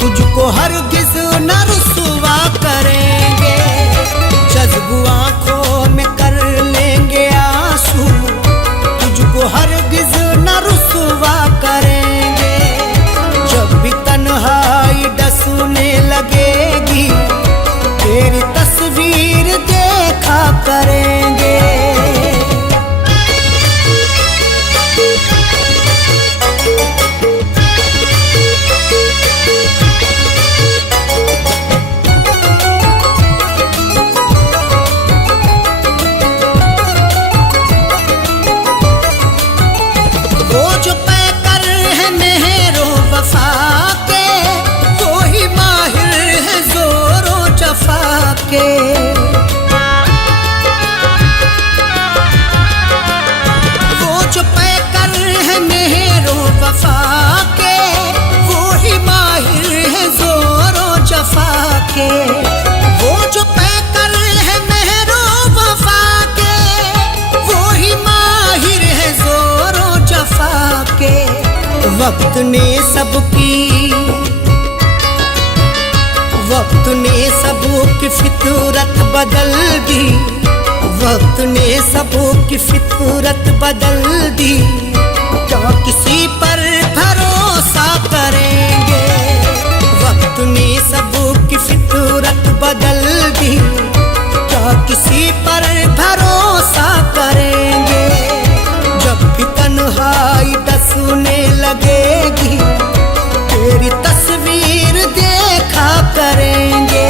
तुझको हरगिज़ न रुसवा करेंगे। जज्बू आँखों में कर लेंगे आंसू, तुझको हरगिज़ न रुसवा करेंगे। जब भी तन्हाई डसने लगेगी, तेरी तस्वीर देखा करेंगे। वो जो पैकर है मेहरो वफा के, वो ही माहिर है जोरो जफा के। वो जो पैकर है मेहरो वफा के, वो ही माहिर है जोरो जफा के। वो जो पैकर है मेहरो वफा के, वो ही माहिर है जोरो जफा के। वक्त ने सबकी फितरत बदल दी, वक्त ने सबकी फितरत बदल दी। क्या किसी पर भरोसा करेंगे? वक्त ने सबकी फितरत बदल दी, क्या किसी पर भरोसा करेंगे? जब भी तन्हाई डसने लगेगी, तेरी तस्वीर देखा करेंगे।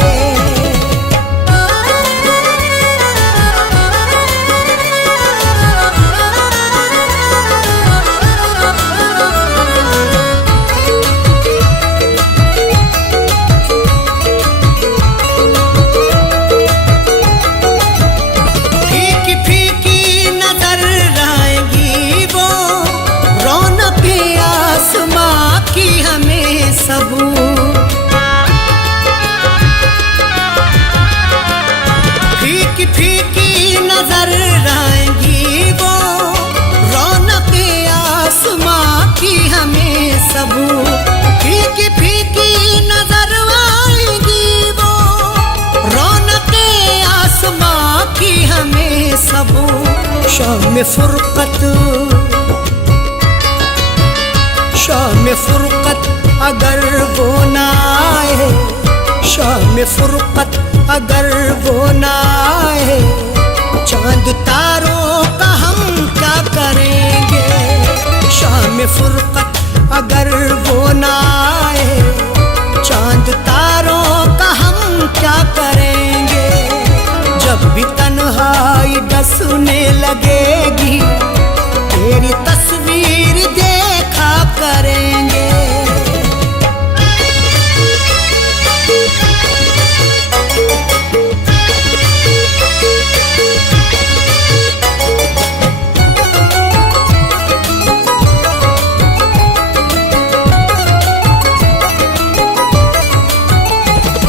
फीकी फीकी नजर आएगी वो, रौनक आसमां की हमें सब। फीकी फीकी नजर आएंगी वो, रौनक आसमां की हमें सब। फीकी फीकी नजर आएंगी वो, रौनक आसमां की हमें सब। शाम फुरकत अगर वो ना आए, शाम फुरकत अगर वो ना आए, चांद तारों का हम क्या करेंगे? शाम फुरकत अगर वो ना आए, चांद तारों का हम क्या करेंगे? जब भी तन्हाई डसने लगेगी, तेरी तस्वीर देखा करेंगे।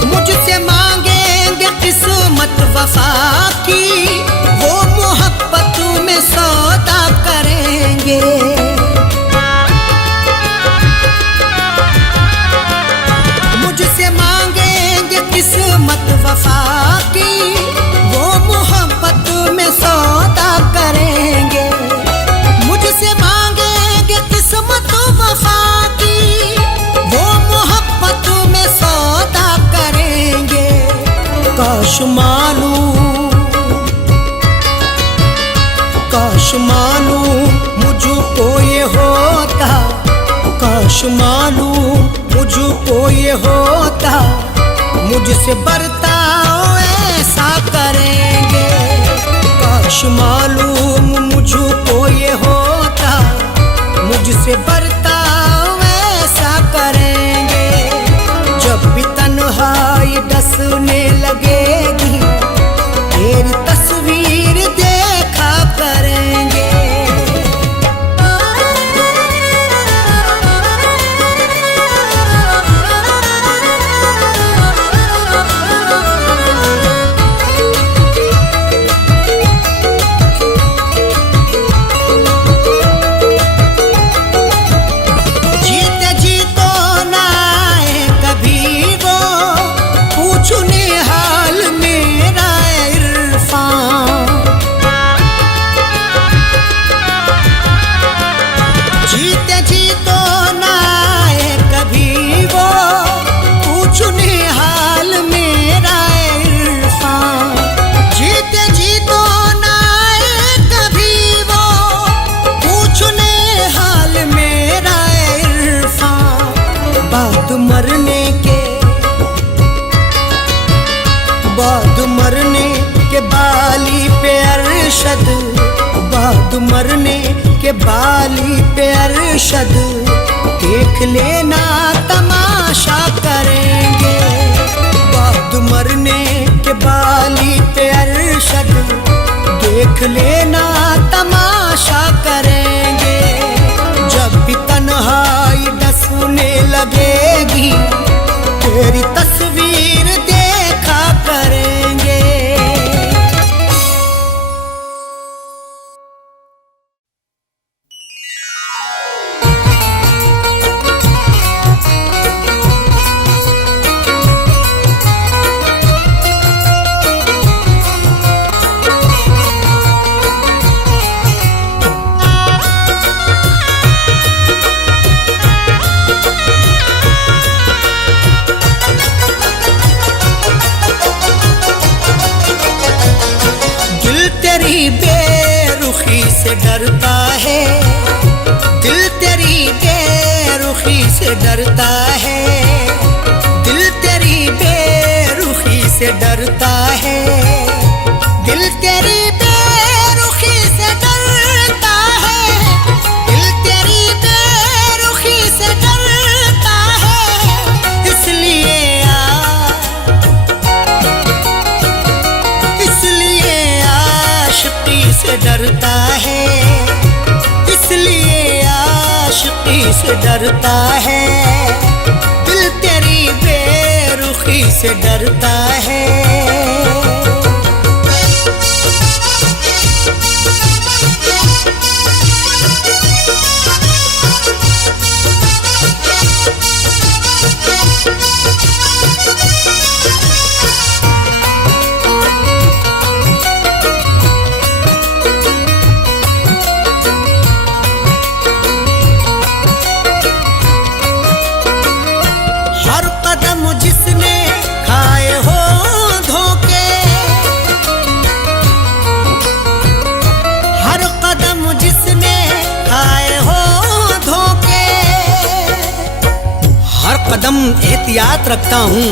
मुझसे मांगेंगे किस्मत वफा की, वो मोहब्बत में सौदा करेंगे। मुझसे मांगेंगे किस्मत वफा की, वो मोहब्बत में सौदा करेंगे। मुझसे मांगेंगे किस्मत वफा की, वो मोहब्बत में सौदा करेंगे। काश मालूम मुझको ये होता, काश मालूम मुझको ये होता, मुझसे बर्ताव ऐसा करेंगे। काश मालूम मुझको ये होता, मुझसे बर्ताव ऐसा करेंगे। जब भी तन्हाई डसने लगेगी, तेरी तस्वीर देखा करेंगे। बाद मरने के बाली पे अरशद, बाद मरने के बाली पे अरशद, देख लेना तमाशा करेंगे। बाद मरने के बाली पे अरशद, देख लेना तमाशा करेंगे। जब भी तन्हाई डसने लगेगी, तेरी तस्वीर देखा करेंगे। बेरुखी से डरता है, दिल तेरी बेरुखी से डरता है, दिल तेरी बेरुखी से डरता है, दिल तेरी बेरुखी से डरता है, दिल तेरी बेरुखी से डरता है। इसलिए आशिकी से डरता है, इसलिए आशिकी से डरता है, दिल तेरी बेरुखी से डरता है। जिसने खाए हो धोखे, हर कदम जिसने खाए हो धोखे, हर कदम एहतियात रखता हूँ,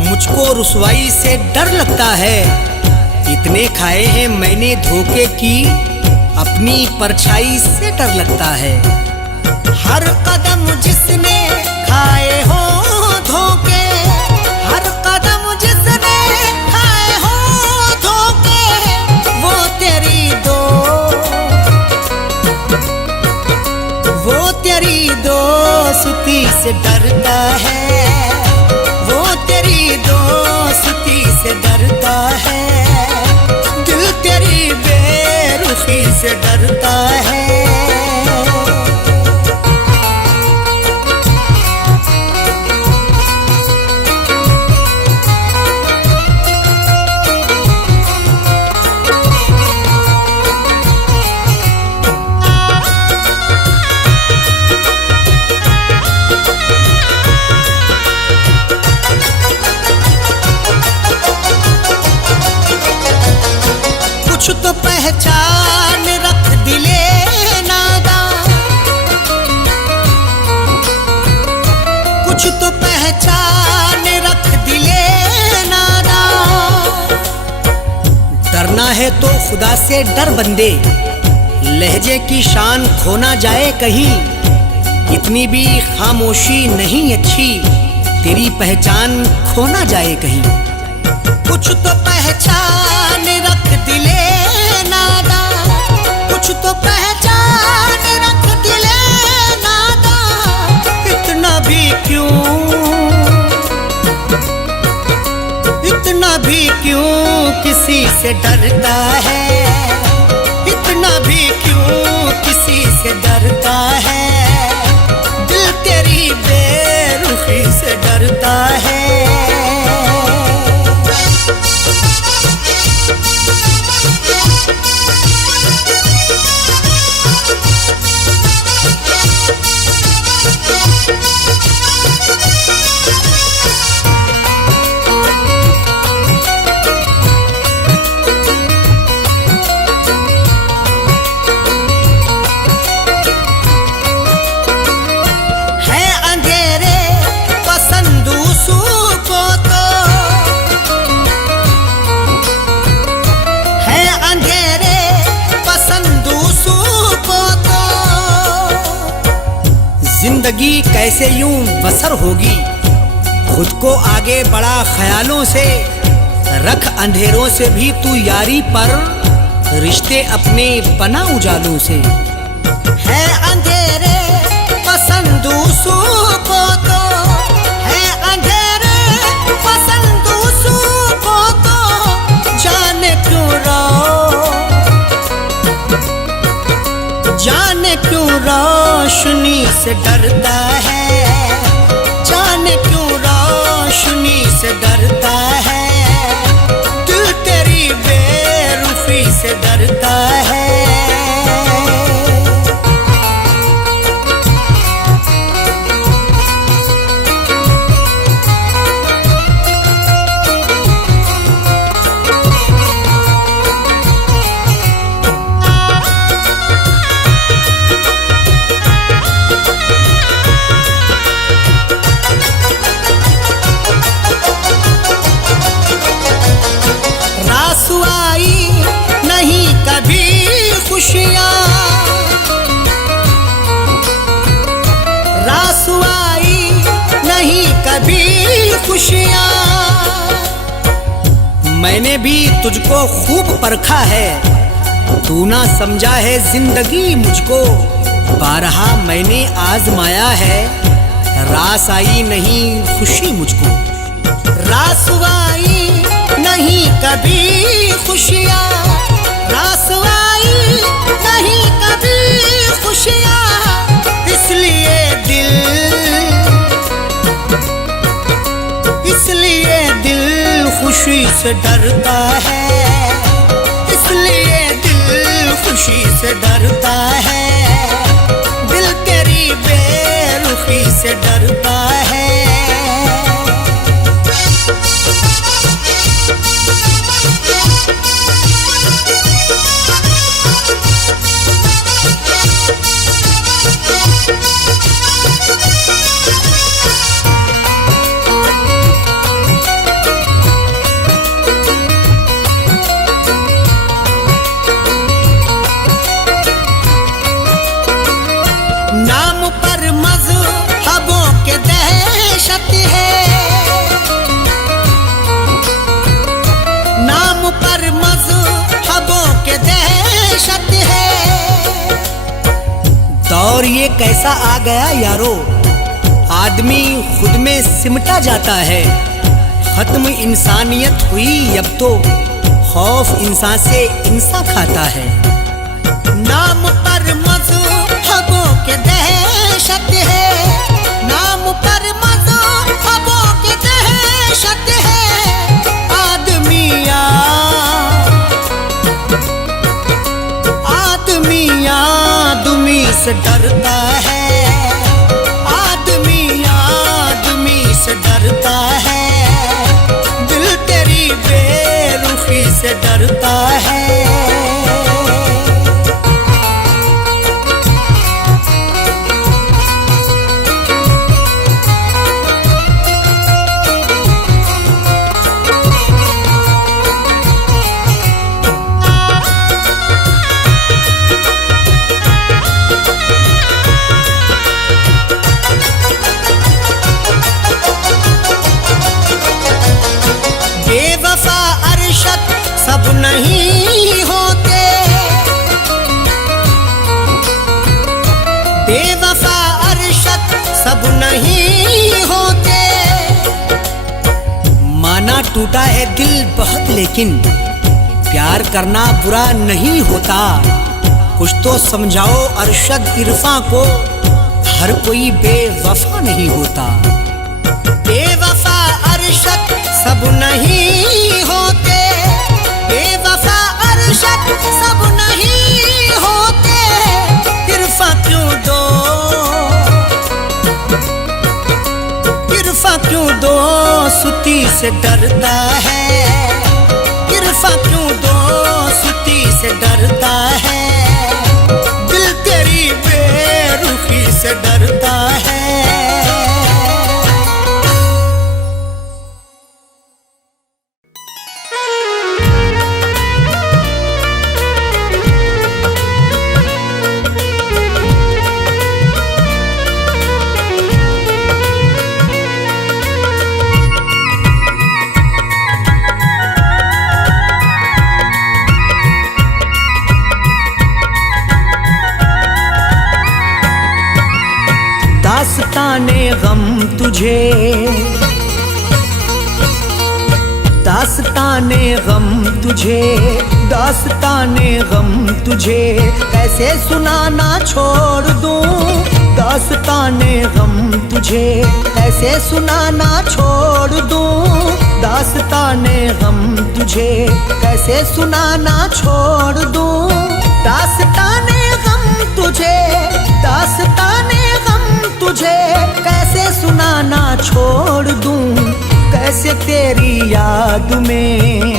मुझको रुसवाई से डर लगता है। इतने खाए हैं मैंने धोखे की, अपनी परछाई से डर लगता है। हर कदम जिसने खाए हो धोखे, हर कदम जिसने खाए हो धोखे, वो तेरी दोस्ती से डरता है, वो तेरी दोस्ती से डरता है, दिल तेरी बेरुखी से डरता है। कुछ तो पहचान रख दिले नादा, कुछ तो पहचान रख दिले नादा। डरना है तो खुदा से डर बंदे, लहजे की शान खो ना जाए कहीं। इतनी भी खामोशी नहीं अच्छी, तेरी पहचान खो ना जाए कहीं। कुछ तो पहचान रख दिले नादा, कुछ तो पहचान रख दिले नादा। इतना भी क्यों, इतना भी क्यों किसी से डरता है, इतना भी क्यों किसी से डरता है। दिल तेरी बेरुखी से डरता है। है अंधेरे पसंद उसूल कैसे यूं बसर होगी। खुद को आगे बढ़ा ख्यालों से, रख अंधेरों से भी तू यारी पर, रिश्ते अपने बना उजालों से। है अंधेरे पसंद उसूं को तो, है अंधेरे पसंद उसूं को तो, जाने क्यों रोशनी से डरता है, जाने क्यों रोशनी से डरता है, दिल तेरी बेरुखी से डरता है। रासुआई नहीं कभी खुशियाँ, रासुआई नहीं कभी खुशियाँ। मैंने भी तुझको खूब परखा है, तू ना समझा है जिंदगी मुझको। बारहा मैंने आजमाया है, रास आई नहीं खुशी मुझको। रासुआई नहीं कभी खुशियाँ, रासुआई नहीं कभी खुशियाँ, इसलिए दिल खुशी से डरता है, इसलिए दिल खुशी से डरता है, दिल तेरी बेरुखी से डरता है। नाम पर मज़हबों के दहशत है, नाम पर मज़हबों के दहशत है। दौर ये कैसा आ गया यारो, आदमी खुद में सिमटा जाता है। खत्म इंसानियत हुई अब तो, खौफ इंसान से इंसान खाता है। नाम पर मज़हबों के दहशत है, नाम पर मज़हबों के दहशत है। आदमी से डरता है, आदमी से डरता है, दिल तेरी बेरुखी से डरता है। बेवफा अरशद सब नहीं होते, बेवफा अरशद सब नहीं होते। माना टूटा है दिल बहुत, लेकिन प्यार करना बुरा नहीं होता। कुछ तो समझाओ अरशद इरफां को, हर कोई बेवफा नहीं होता। बेवफा अरशद सब नहीं होते, बेवफा अरशद सब नहीं होते। इरफां क्यों दो सुती से डरता है, इरफां क्यों दो सुती से डरता है, दिल तेरी बेरुखी से डरता है। गम तुझे, दास्ताने गम तुझे, दास्ताने गम तुझे कैसे सुनाना छोड़ दूं, दास्ताने गम तुझे कैसे सुनाना छोड़ दूं, दास्ताने गम तुझे कैसे सुनाना छोड़ दूं, दास्ताने गम तुझे, दास्ताने गम तुझे कैसे सुनाना छोड़ दूं, कैसे तेरी याद में,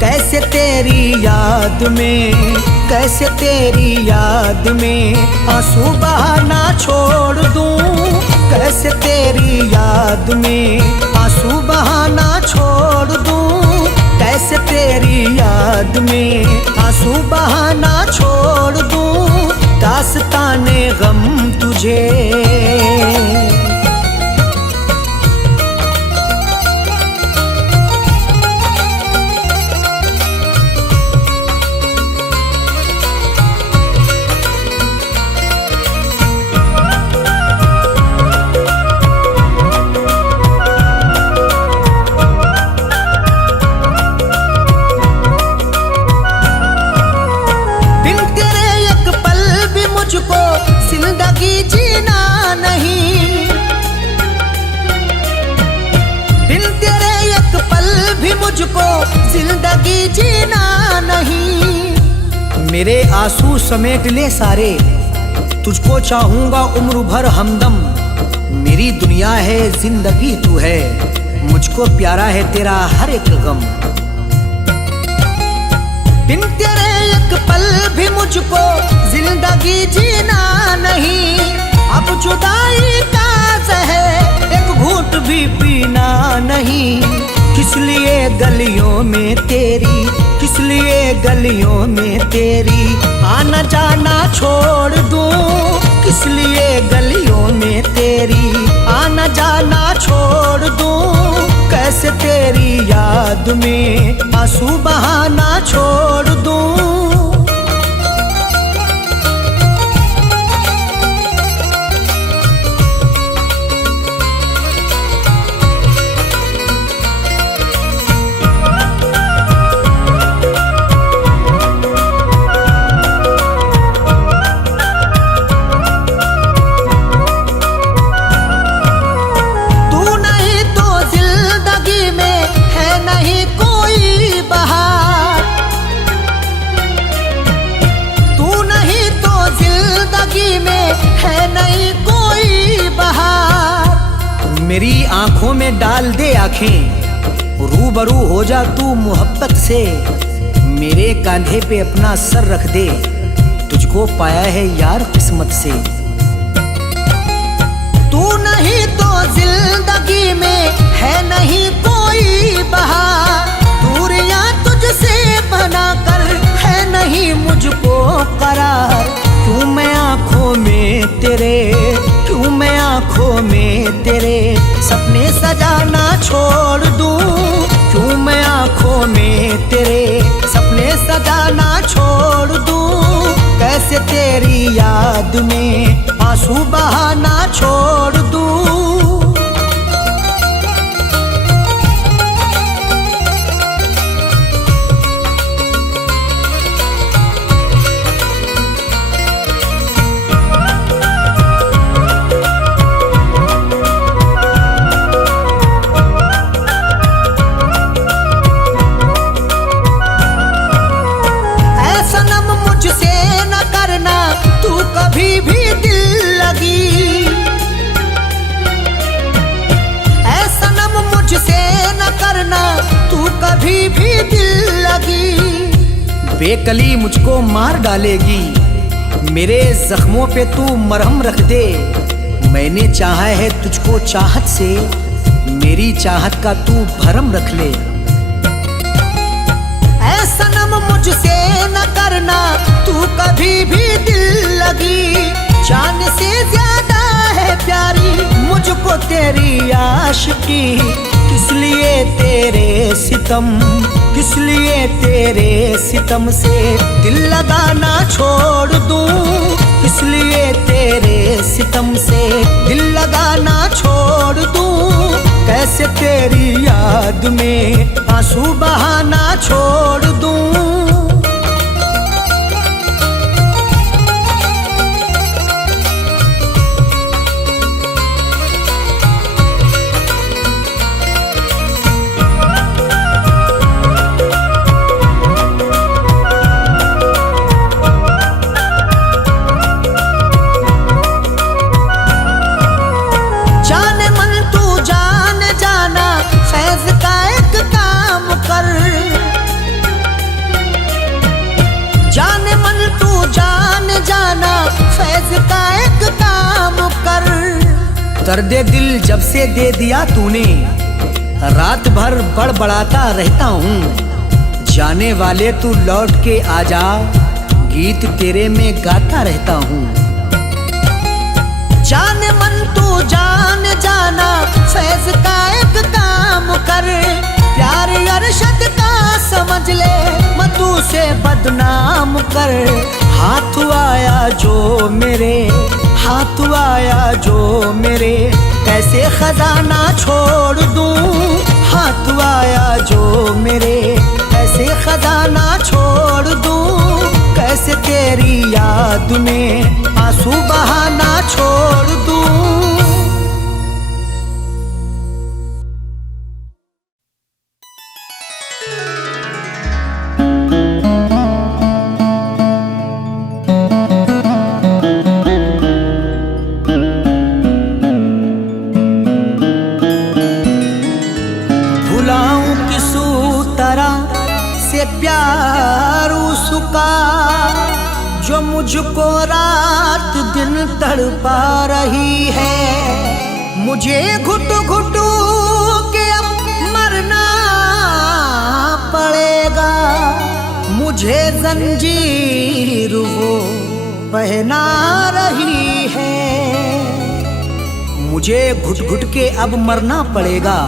कैसे तेरी याद में, कैसे तेरी याद में आंसू बहाना छोड़ दूं, कैसे तेरी याद में आंसू बहाना छोड़ दूं, कैसे तेरी याद में आंसू बहाना छोड़ दूं, दास्ताने गम तुझे। जिंदगी जीना नहीं, बिन तेरे एक पल भी मुझको जिंदगी जीना नहीं, मेरे आंसू समेट ले सारे, तुझको चाहूंगा उम्र भर हमदम, मेरी दुनिया है जिंदगी तू है, मुझको प्यारा है तेरा हर एक गम, बिन तेरे एक पल भी मुझको जिंदगी जीना नहीं, अब जुदाई का ज़हर एक घूंट भी पीना नहीं, किस लिए गलियों में तेरी, किस लिए गलियों में तेरी आना जाना छोड़ दूं, किस लिए गलियों में तेरी आना जाना छोड़ दूं, कैसे तेरी याद में आंसू बहाना छोड़ दूं। मेरी आंखों में डाल दे आंखें, रूबरू हो जा तू मोहब्बत से, मेरे कांधे पे अपना सर रख दे, तुझको पाया है यार किस्मत से, तू नहीं तो जिंदगी में है नहीं कोई बहार, दूरियां तुझसे बनाकर है नहीं मुझको करार, क्यों मैं आंखों में तेरे, क्यों मैं आंखों में तेरे सपने सजाना छोड़ दूं, क्यों मैं आंखों में तेरे सपने सजाना छोड़ दूं, कैसे तेरी याद में आंसू बहाना छोड़ दूं। कभी भी दिल लगी, ऐसा नम मुझसे न करना तू कभी भी दिल लगी, बेकली मुझको मार डालेगी, मेरे जख्मों पे तू मरहम रख दे, मैंने चाहा है तुझको चाहत से, मेरी चाहत का तू भरम रख ले, ऐसा नम मुझसे न करना तू कभी भी दिल लगी, जान से ज्यादा है प्यारी मुझको तेरी आशिकी, किस लिए तेरे सितम, किस लिए तेरे सितम से दिल लगाना छोड़ दूं, इसलिए तेरे सितम से दिल लगाना छोड़ दूं, कैसे तेरी याद में आंसू बहाना छोड़ दूं। दर्दे दिल जब से दे दिया तूने, रात भर बड़बड़ाता रहता हूँ। जाने वाले तू लौट के आजा, गीत तेरे में गाता रहता हूँ। जाने मन तू जान जाना, फैज का एक काम कर, प्यार अरशद का समझ ले, मधु से बदनाम कर। हाथ आया जो मेरे, हाथ आया जो मेरे, कैसे खजाना छोड़ दूं। हाथ आया जो मेरे, कैसे खजाना छोड़ दूं, कैसे तेरी याद में आंसू बहाना छोड़ दूं। प्यार उसका जो मुझको रात दिन तड़पा रही है। मुझे घुट घुट के अब मरना पड़ेगा, मुझे जंजीर वो पहना रही है। मुझे घुट घुट के अब मरना पड़ेगा,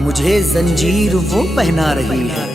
मुझे जंजीर वो पहना रही है।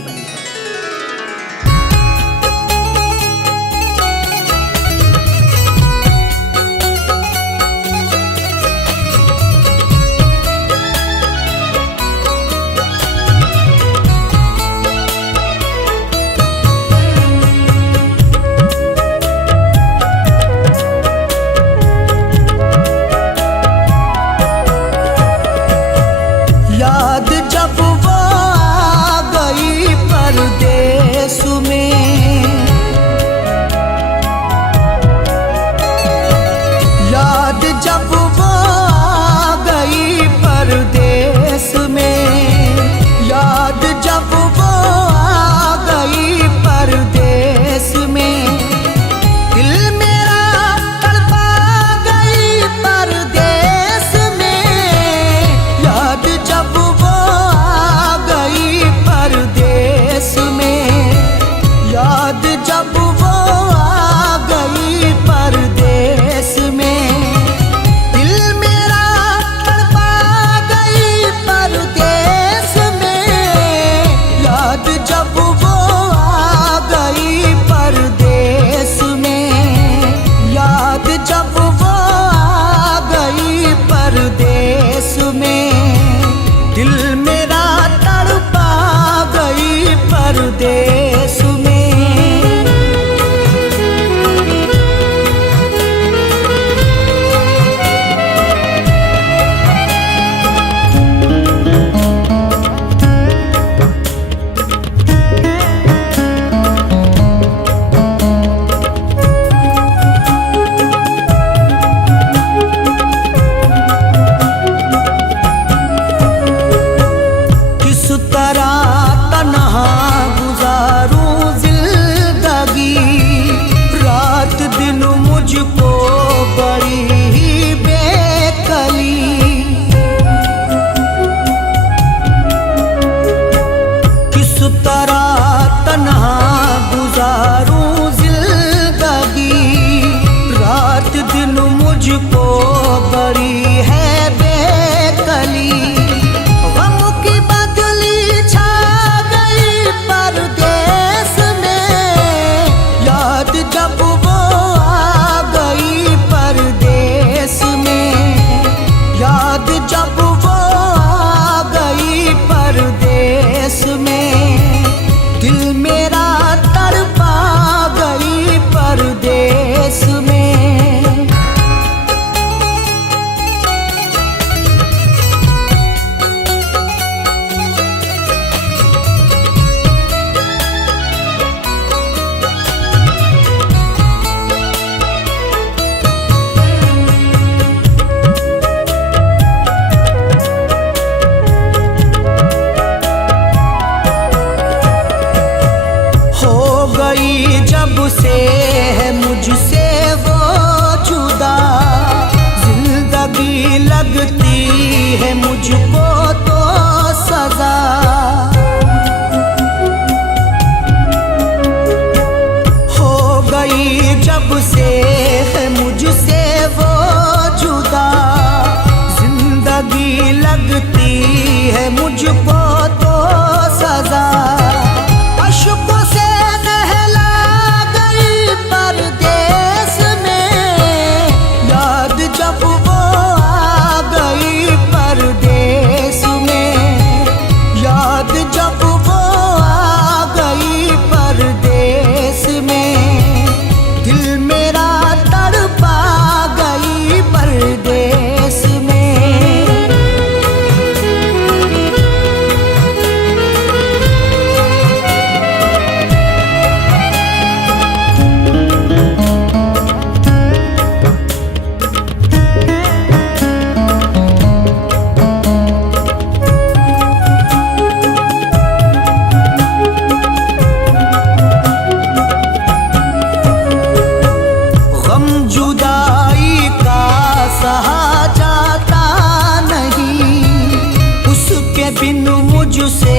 बिन मुझसे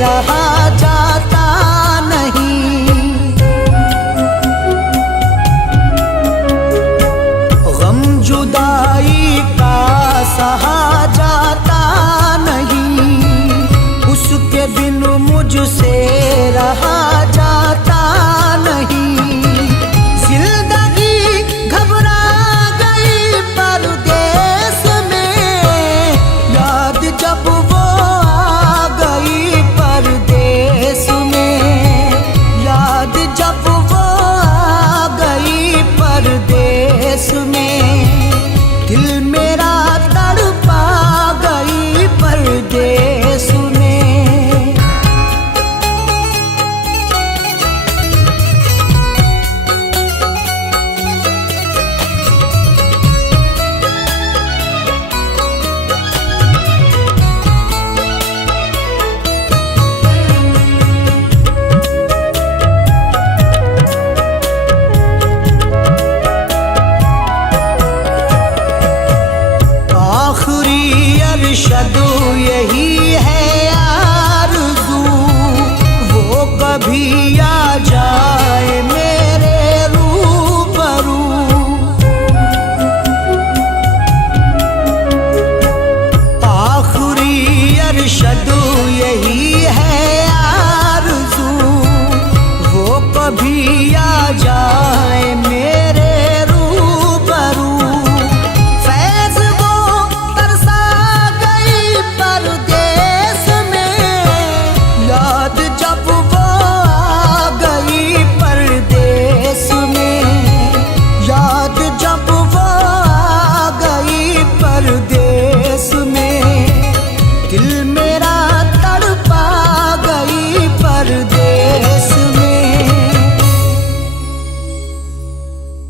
रहा जाता नहीं। गम जुदाई का सहा जाता नहीं, उसके बिन मुझसे रहा जाता नहीं। जिंदगी घबरा गई परदेस में, याद जब